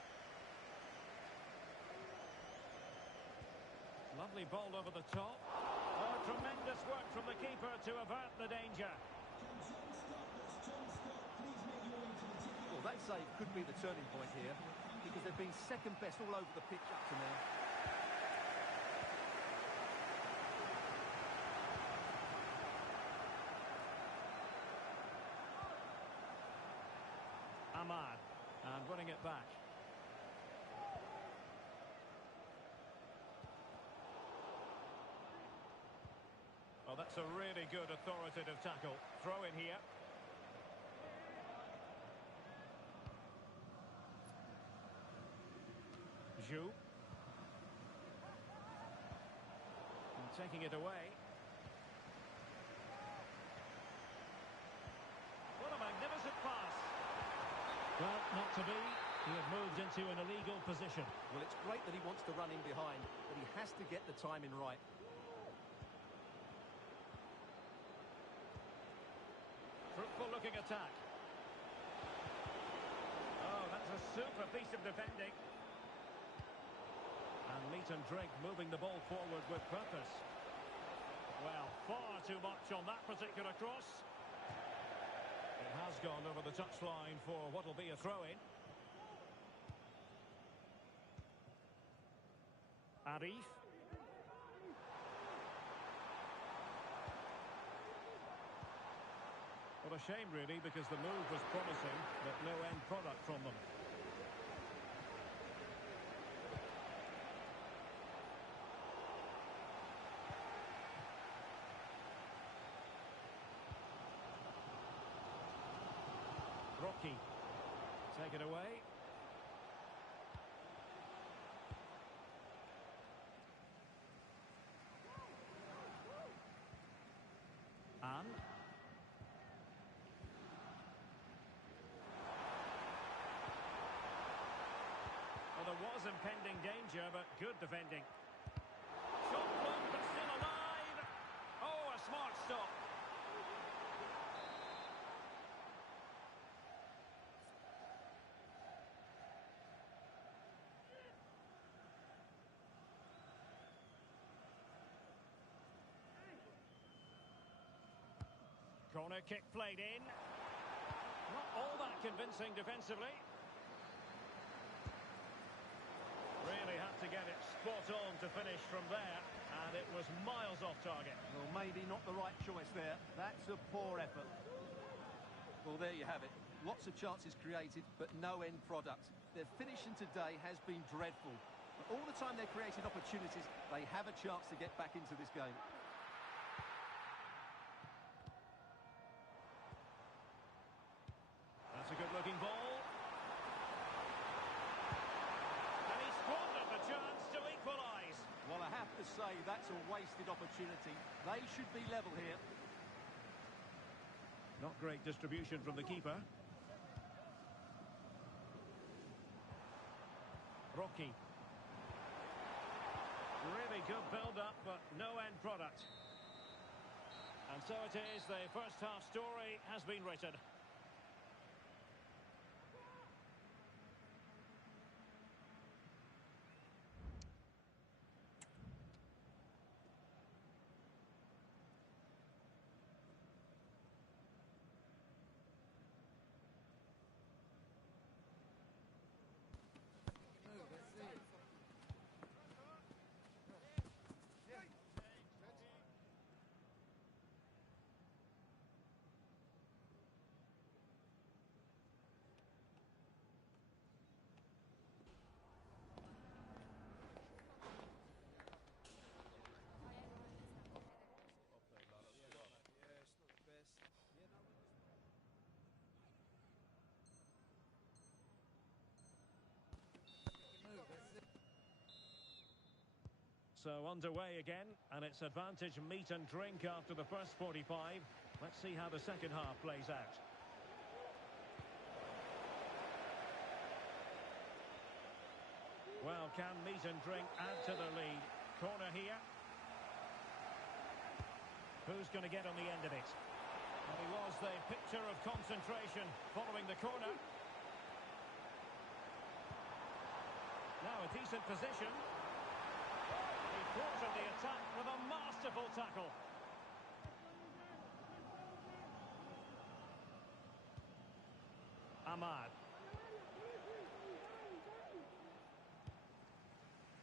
Lovely ball over the top. Oh, tremendous work from the keeper to avert the danger. Well, that save could be the turning point here, because they've been second best all over the pitch up to now. Ahmad. And winning it back. Well, that's a really good authoritative tackle. Throw in here. Zhu. And taking it away. What a magnificent pass. Well, not to be. He had moved into an illegal position. Well, it's great that he wants to run in behind, but he has to get the timing right. Fruitful looking attack. Oh, that's a super piece of defending. And meat and drink moving the ball forward with purpose. Well, far too much on that particular cross. It has gone over the touchline for what will be a throw-in. Arif. What a shame, really, because the move was promising, but no end product from them. Rocky. Take it away. Anne. Well, there was impending danger, but good defending. Shot blocked, but still alive. Oh, a smart stop. Corner kick played in. Not all that convincing defensively. Really had to get it spot on to finish from there, and it was miles off target. Well, maybe not the right choice there. That's a poor effort. Well, there you have it. Lots of chances created, but no end product. Their finishing today has been dreadful. But all the time they're creating opportunities, they have a chance to get back into this game. That's a good-looking ball. And he squandered the chance to equalise. Well, I have to say, that's a wasted opportunity. They should be level here. Not great distribution from the keeper. Rocky. Really good build-up, but no end product. And so it is, the first half story has been written. So underway again, and it's advantage meat and drink after the first 45. Let's see how the second half plays out. Well, can meat and drink add to the lead? Corner here. Who's going to get on the end of it? Well, he was the picture of concentration following the corner. Now a decent position. He thwarted the attack with a masterful tackle. Ahmad.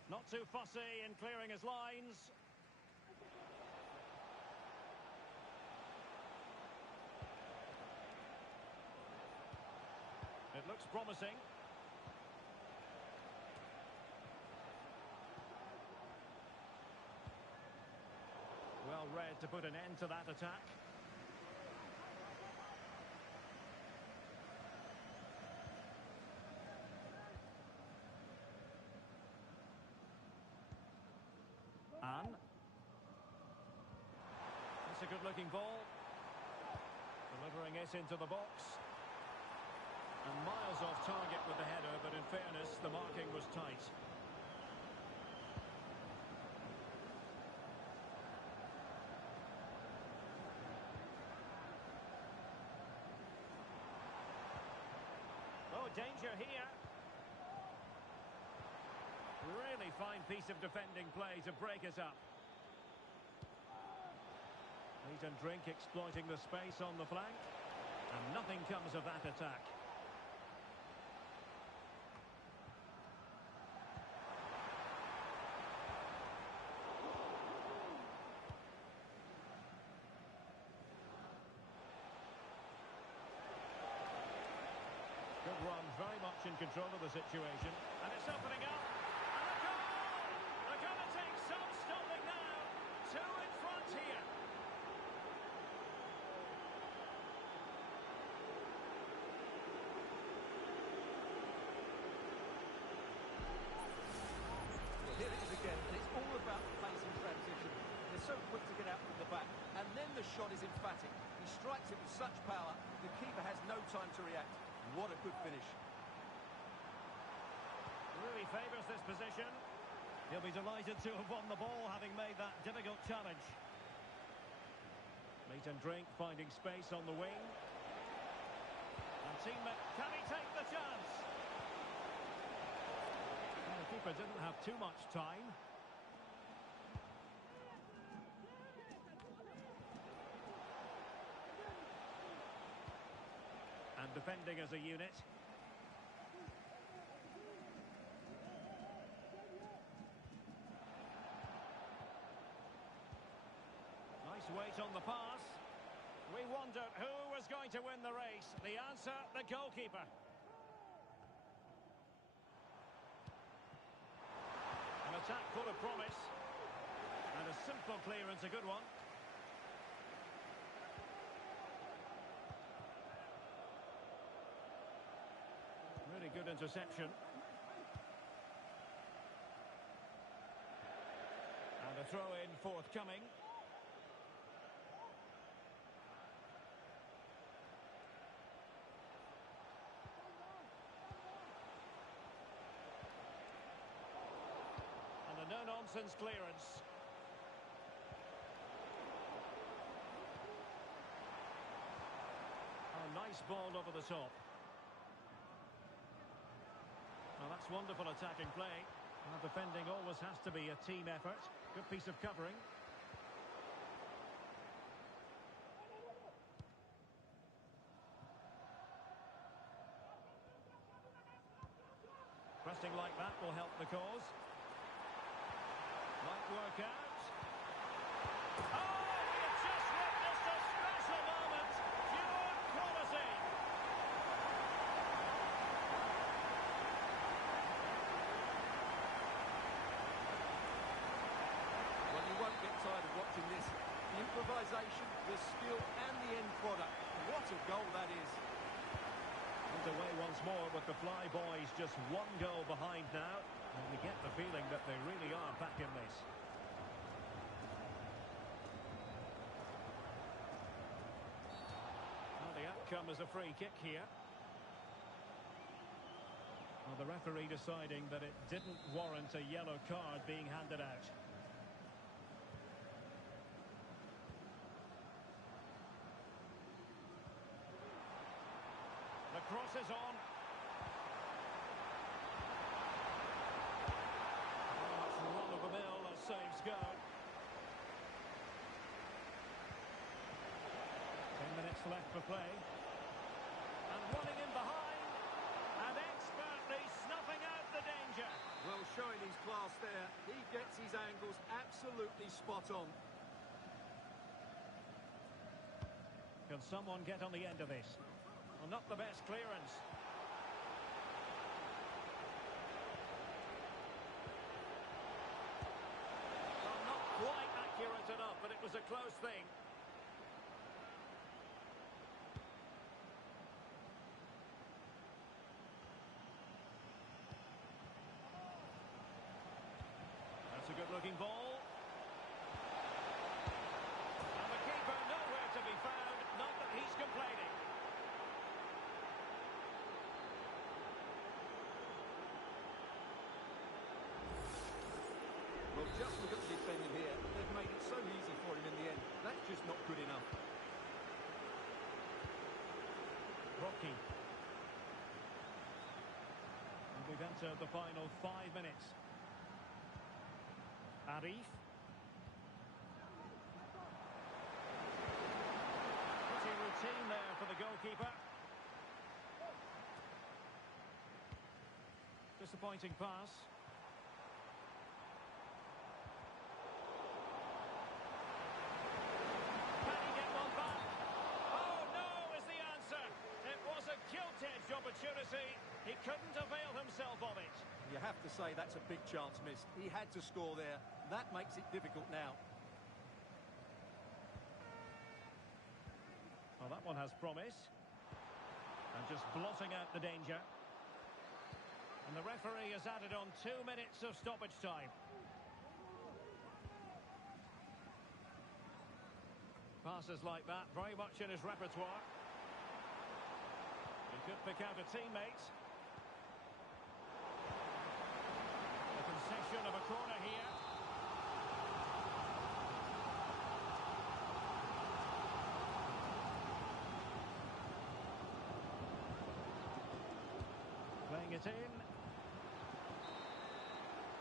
Not too fussy in clearing his lines. It looks looks promising. Well read to put an end to that attack. Anne. That's a good-looking ball. Delivering it into the box. And miles off target with the header, but in fairness, the marking was tight. Oh, danger here. Really fine piece of defending play to break us up. Meat and Drink exploiting the space on the flank. And nothing comes of that attack. Good run, very much in control of the situation. And it's opening up. And a goal! They're going to take some stopping now. Two in front here. Well, here it is again, and it's all about the pace and transition. They're so quick to get out from the back, and then the shot is emphatic. He strikes it with such power, the keeper has no time to react. What a good finish. Really favours this position. He'll be delighted to have won the ball, having made that difficult challenge. Meat and Drink finding space on the wing. And teammate, can he take the chance? Well, the keeper didn't have too much time. And defending as a unit. Nice weight on the pass. We wondered who was going to win the race. The answer, the goalkeeper. An attack full of promise. And a simple clearance, a good one. Really good interception. And a throw-in forthcoming. And a no-nonsense clearance. A nice ball over the top. Well, that's wonderful attacking play. And defending always has to be a team effort. Good piece of covering. Pressing like that will help the cause. Might work out. Oh, we have just witnessed a special moment. Pure quality. Well, you won't get tired of watching this. The improvisation, the skill, and the end product. What a goal that is. Underway once more with the Fly Boys just one goal behind now. And we get the feeling that they really are back in this. Well, the outcome is a free kick here. Well, the referee deciding that it didn't warrant a yellow card being handed out. The cross is on. Much run of the mill as saves go. 10 minutes left for play. And running in behind. And expertly snuffing out the danger. Well, showing his class there. He gets his angles absolutely spot on. Can someone get on the end of this? Well, not the best clearance. enough, but it was a close thing. That's a good-looking ball. And the keeper nowhere to be found, not that he's complaining. Well, just look at the defending here. They've made it so easy for him in the end. That's just not good enough. Rocky. And we've entered the final 5 minutes. Arif. Pretty routine there for the goalkeeper. Disappointing pass. Can he get one back? Oh no is the answer. It was a gilt-edged opportunity. He couldn't avail himself of it. You have to say that's a big chance missed. He had to score there. That makes it difficult now. Well, that one has promise. And just blotting out the danger. And the referee has added on 2 minutes of stoppage time. Passes like that, very much in his repertoire. He could pick out a teammate. A concession of a corner here. Playing it in.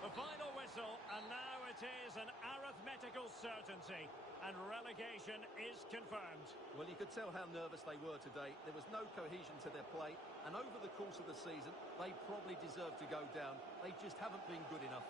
The final whistle, and now it is an arithmetical certainty, and relegation is confirmed. Well, you could tell how nervous they were today. There was no cohesion to their play, and over the course of the season, they probably deserve to go down. They just haven't been good enough.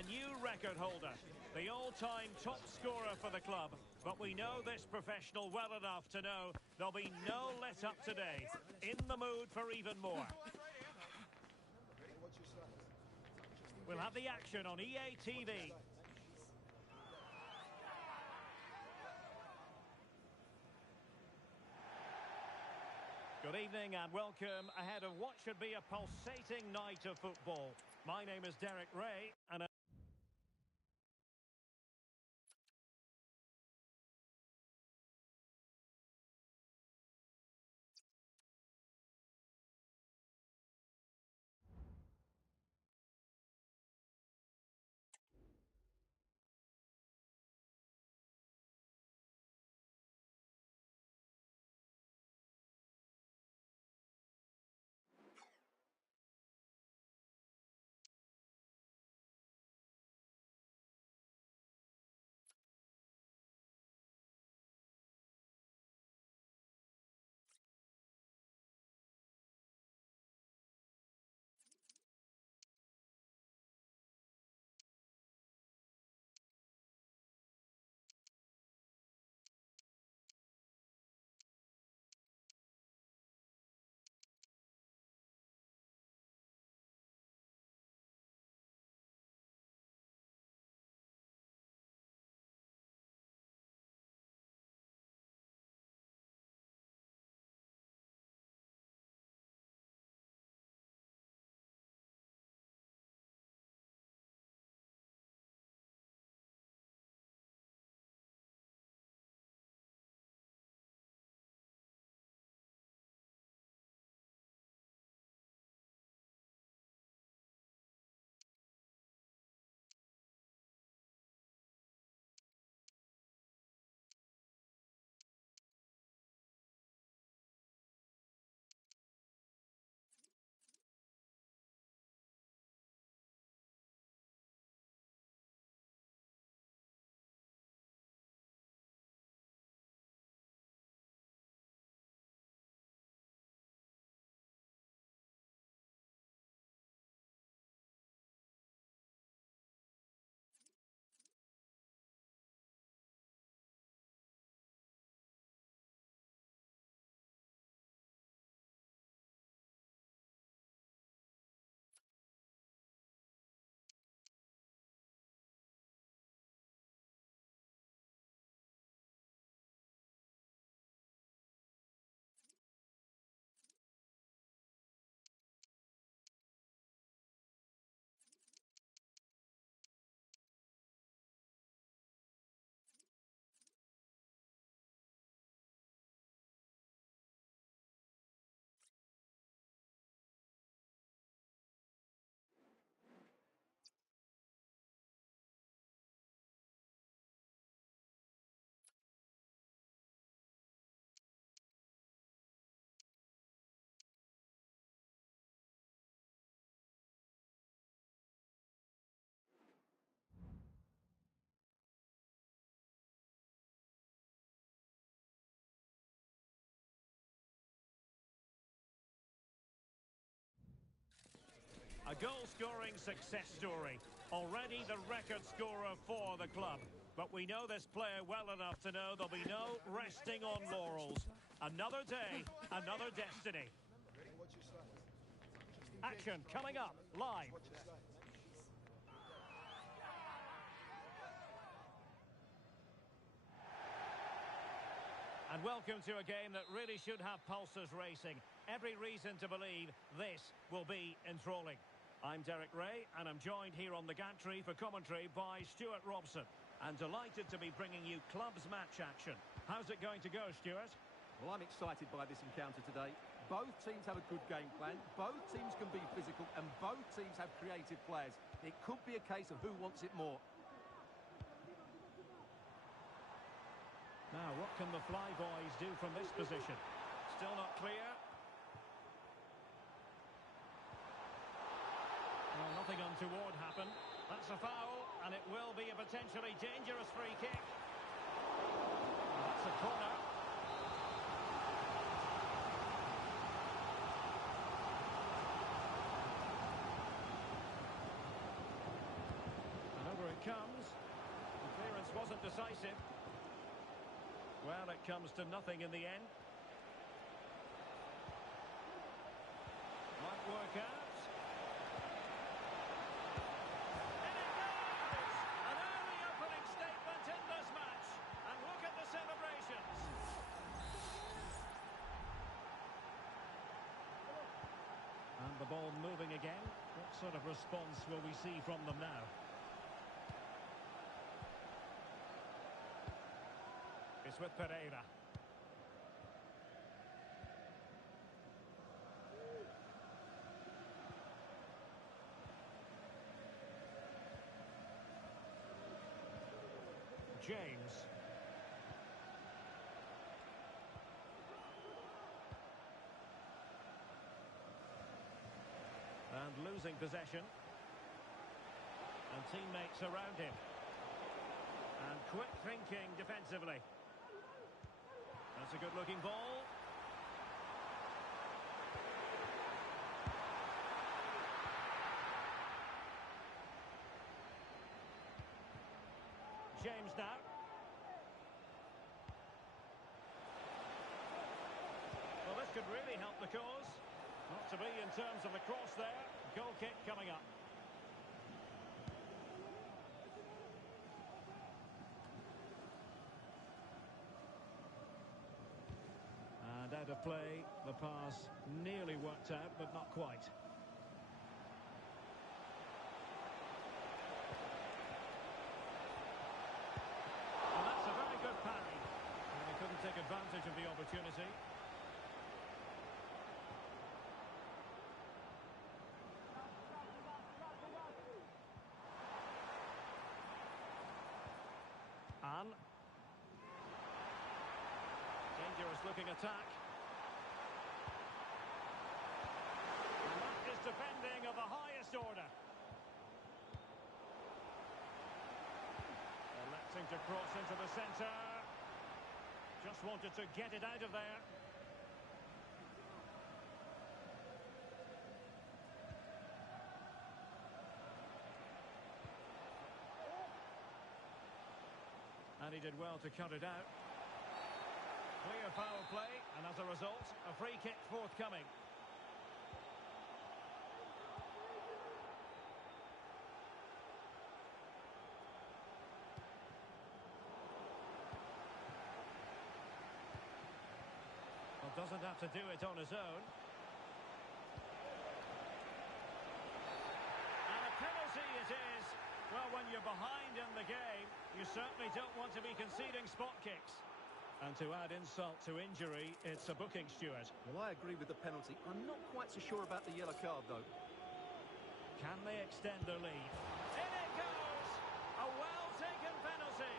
A new record holder, the all-time top scorer for the club. But we know this professional well enough to know there'll be no let-up today. In the mood for even more. We'll have the action on EA TV. Good evening and welcome ahead of what should be a pulsating night of football. My name is Derek Ray and a goal-scoring success story. Already the record scorer for the club. But we know this player well enough to know there'll be no resting on laurels. Another day, another destiny. Action coming up live. And welcome to a game that really should have pulses racing. Every reason to believe this will be enthralling. I'm Derek Ray, and I'm joined here on the gantry for commentary by Stuart Robson. And delighted to be bringing you clubs match action. How's it going to go, Stuart? Well, I'm excited by this encounter today. Both teams have a good game plan, both teams can be physical, and both teams have creative players. It could be a case of who wants it more. Now, what can the Flyboys do from this position? Still not clear. Well, nothing untoward happened. That's a foul, and it will be a potentially dangerous free kick. That's a corner. wasn't decisive. Well, it comes to nothing in the end. Might work out. In it goes! An early opening statement in this match. And look at the celebrations. And the ball moving again. What sort of response will we see from them now? It's with Pereira. James. And losing possession. And teammates around him. And quick thinking defensively. That's a good-looking ball. James now. Well, this could really help the cause. Not to be in terms of the cross there. Goal kick coming up. And out of play, the pass nearly worked out, but not quite. And that's a very good parry. And they couldn't take advantage of the opportunity. And dangerous looking attack. And that is defending of the highest order. Electing to cross into the centre. Just wanted to get it out of there. And he did well to cut it out. Clear foul play, and as a result, a free kick forthcoming. Well, doesn't have to do it on his own. And a penalty it is. Well, when you're behind in the game, you certainly don't want to be conceding spot kicks. And to add insult to injury, it's a booking, Stuart. Well, I agree with the penalty. I'm not quite so sure about the yellow card, though. Can they extend their lead? In it goes! A well-taken penalty.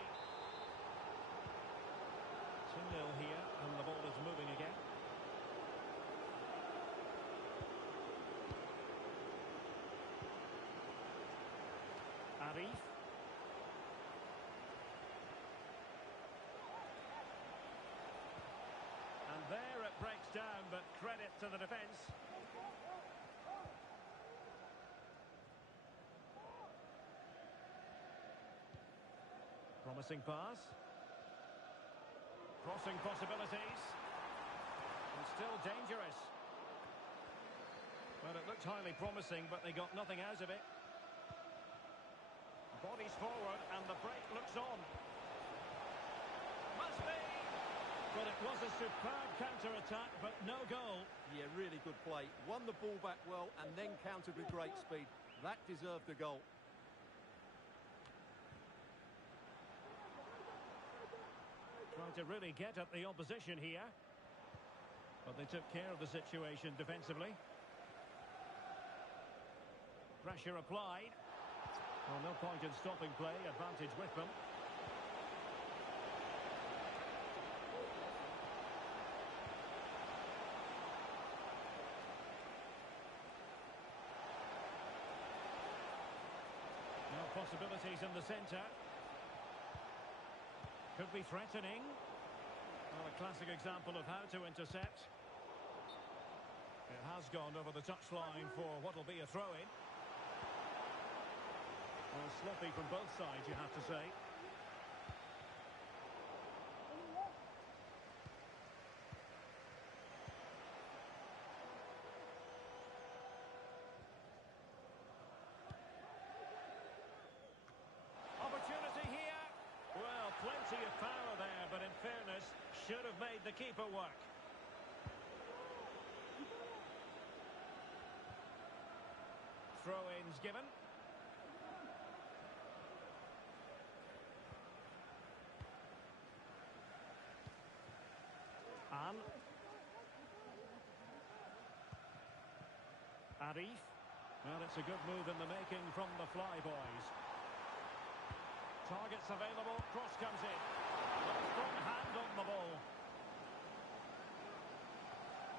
2-0 here, and the ball is moving again. Arif. And there it breaks down, but credit to the defence. Promising pass. Crossing possibilities. And still dangerous. Well, it looked highly promising, but they got nothing out of it. Bodies forward, and the break looks on. Must be! Well, it was a superb counter-attack, but no goal. Yeah, really good play. Won the ball back well, and then countered with great speed. That deserved a goal. Trying to really get at the opposition here. But they took care of the situation defensively. Pressure applied. Well, no point in stopping play. Advantage with them. No possibilities in the centre. Could be threatening. Well, a classic example of how to intercept. It has gone over the touchline for what will be a throw-in. Well, sloppy from both sides, you have to say. should have made the keeper work. Throw-ins given. Arif. Well, it's a good move in the making from the Flyboys. Targets available, cross comes in. Strong hand on the ball.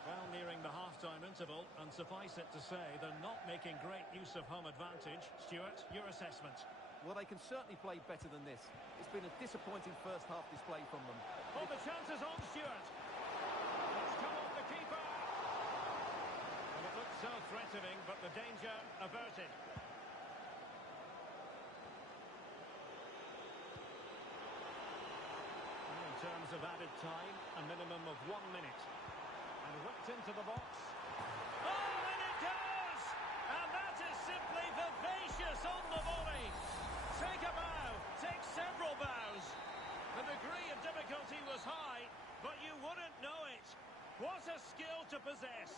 Well, nearing the half-time interval, and suffice it to say, they're not making great use of home advantage. Stuart, your assessment? Well, they can certainly play better than this. It's been a disappointing first half display from them. Oh, the chance is on, Stuart. It's come off the keeper. And it looked so threatening, but the danger averted. In terms of added time, a minimum of 1 minute. And whipped into the box. Oh, and it goes! And that is simply vivacious on the volley. Take a bow, take several bows. The degree of difficulty was high, but you wouldn't know it. What a skill to possess.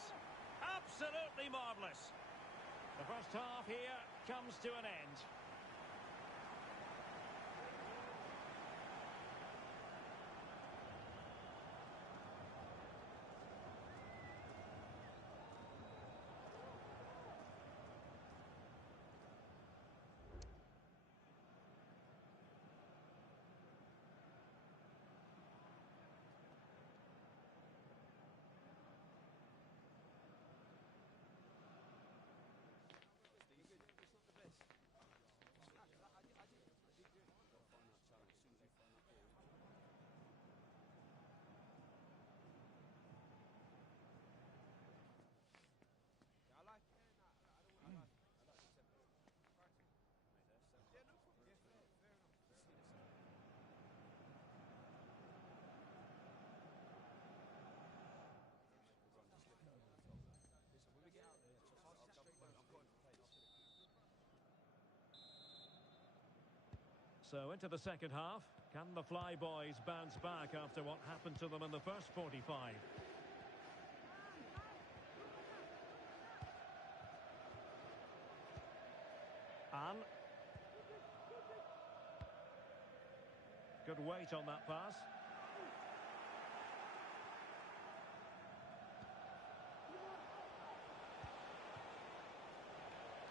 Absolutely marvellous. The first half here comes to an end. So into the second half. Can the Flyboys bounce back after what happened to them in the first 45? And good weight on that pass.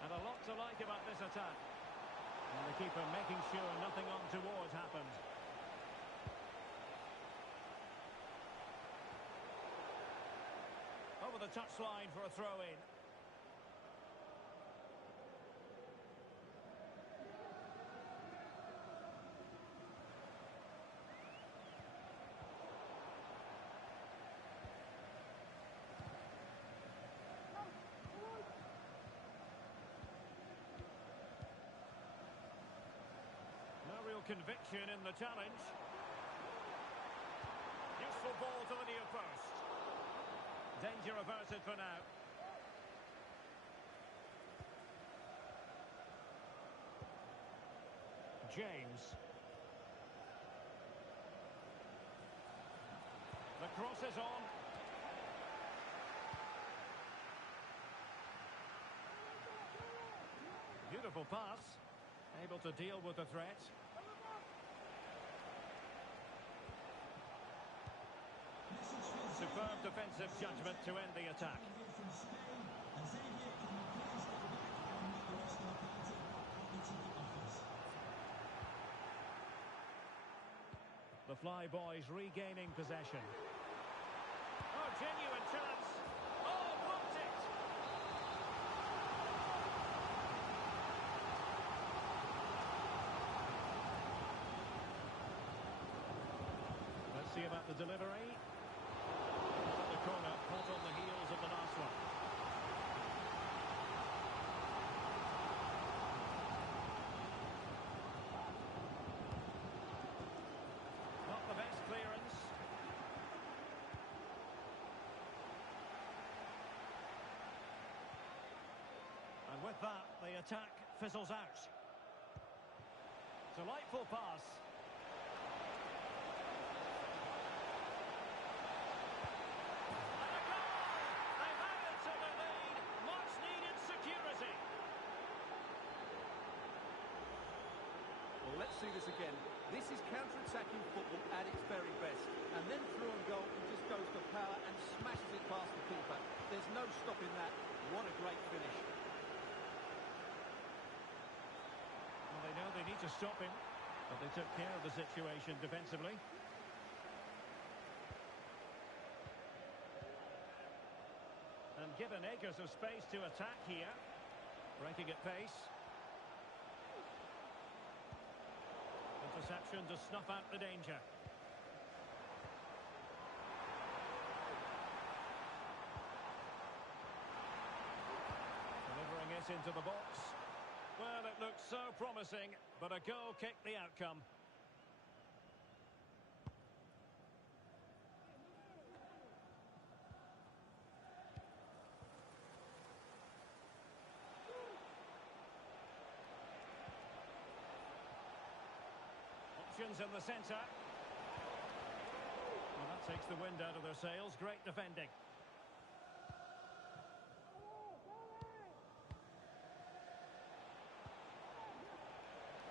And a lot to like about this attack. And the keeper making sure nothing untoward happened. Over the touchline for a throw-in. Conviction in the challenge. Useful ball to the near post. Danger averted for now. James. The cross is on. Beautiful pass. Able to deal with the threat. Superb defensive judgment to end the attack. The Flyboys regaining possession. Oh, genuine chance. Oh, blocked it. Let's see about the delivery. Corner, hot on the heels of the last one. Not the best clearance. And with that, the attack fizzles out. Delightful pass. This is counter-attacking football at its very best. And then through on goal, he just goes for power and smashes it past the keeper. There's no stopping that. What a great finish. Well, they know they need to stop him, but they took care of the situation defensively. And given acres of space to attack here. Breaking at pace. Interception to snuff out the danger. Delivering it into the box. Well, it looked so promising, but a goal kicked the outcome. Options in the centre. Well, that takes the wind out of their sails. Great defending.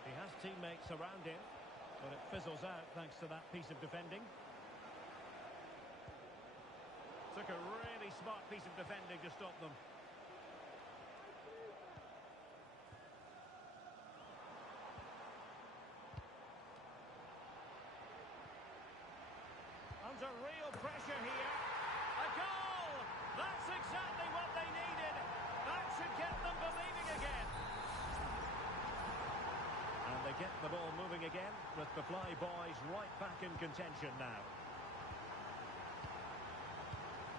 He has teammates around him, but it fizzles out thanks to that piece of defending. Took a really smart piece of defending to stop them. Under real pressure here. A goal! That's exactly what they needed. That should get them believing again. And they get the ball moving again with the Fly Boys right back in contention now.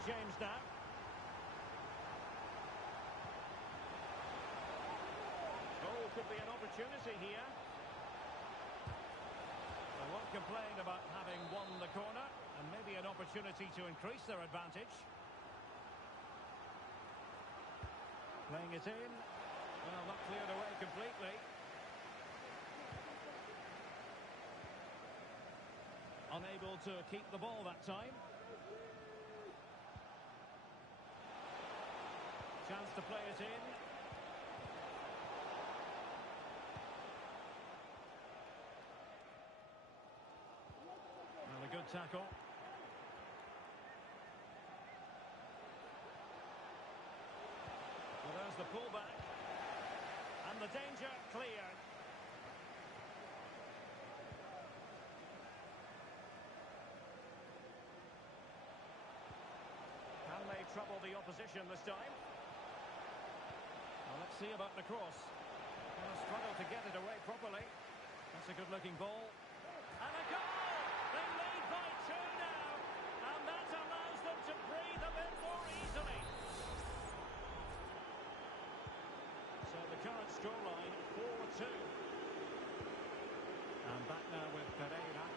James now. Goal could be an opportunity here. They won't complain about having won the corner, and maybe an opportunity to increase their advantage. Playing it in. Well, not cleared away completely. Unable to keep the ball that time. Chance to play it in. Good tackle. Well, there's the pullback. And the danger cleared. Can they trouble the opposition this time? Well, let's see about the cross. Well, struggle to get it away properly. That's a good-looking ball. And a goal! They lead by 2 now, and that allows them to breathe a bit more easily. So the current scoreline, 4-2. And back now with Pereira.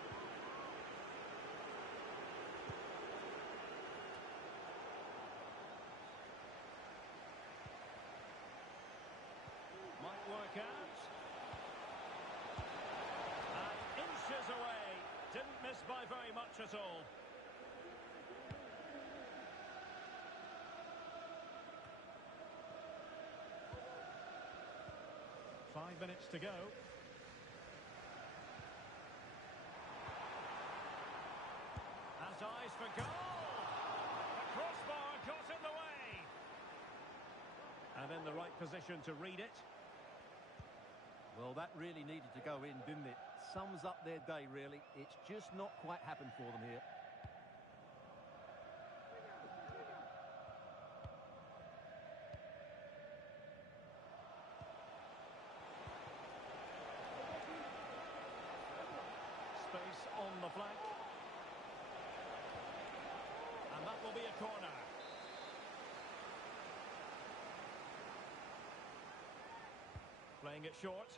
Might work out. And inches away. Didn't miss by very much at all. Five minutes to go. Has eyes for goal. The crossbar got in the way. And in the right position to read it. Well, that really needed to go in, didn't it? Sums up their day, really. It's just not quite happened for them here. Space on the flank. And that will be a corner. Playing it short.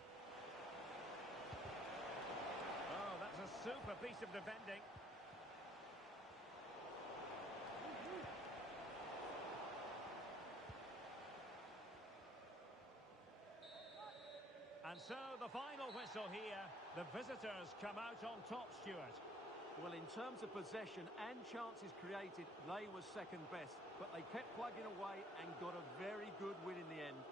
Oh, that's a super piece of defending. And so the final whistle here. The visitors come out on top, Stuart. Well, in terms of possession and chances created, they were second best. But they kept plugging away and got a very good win in the end.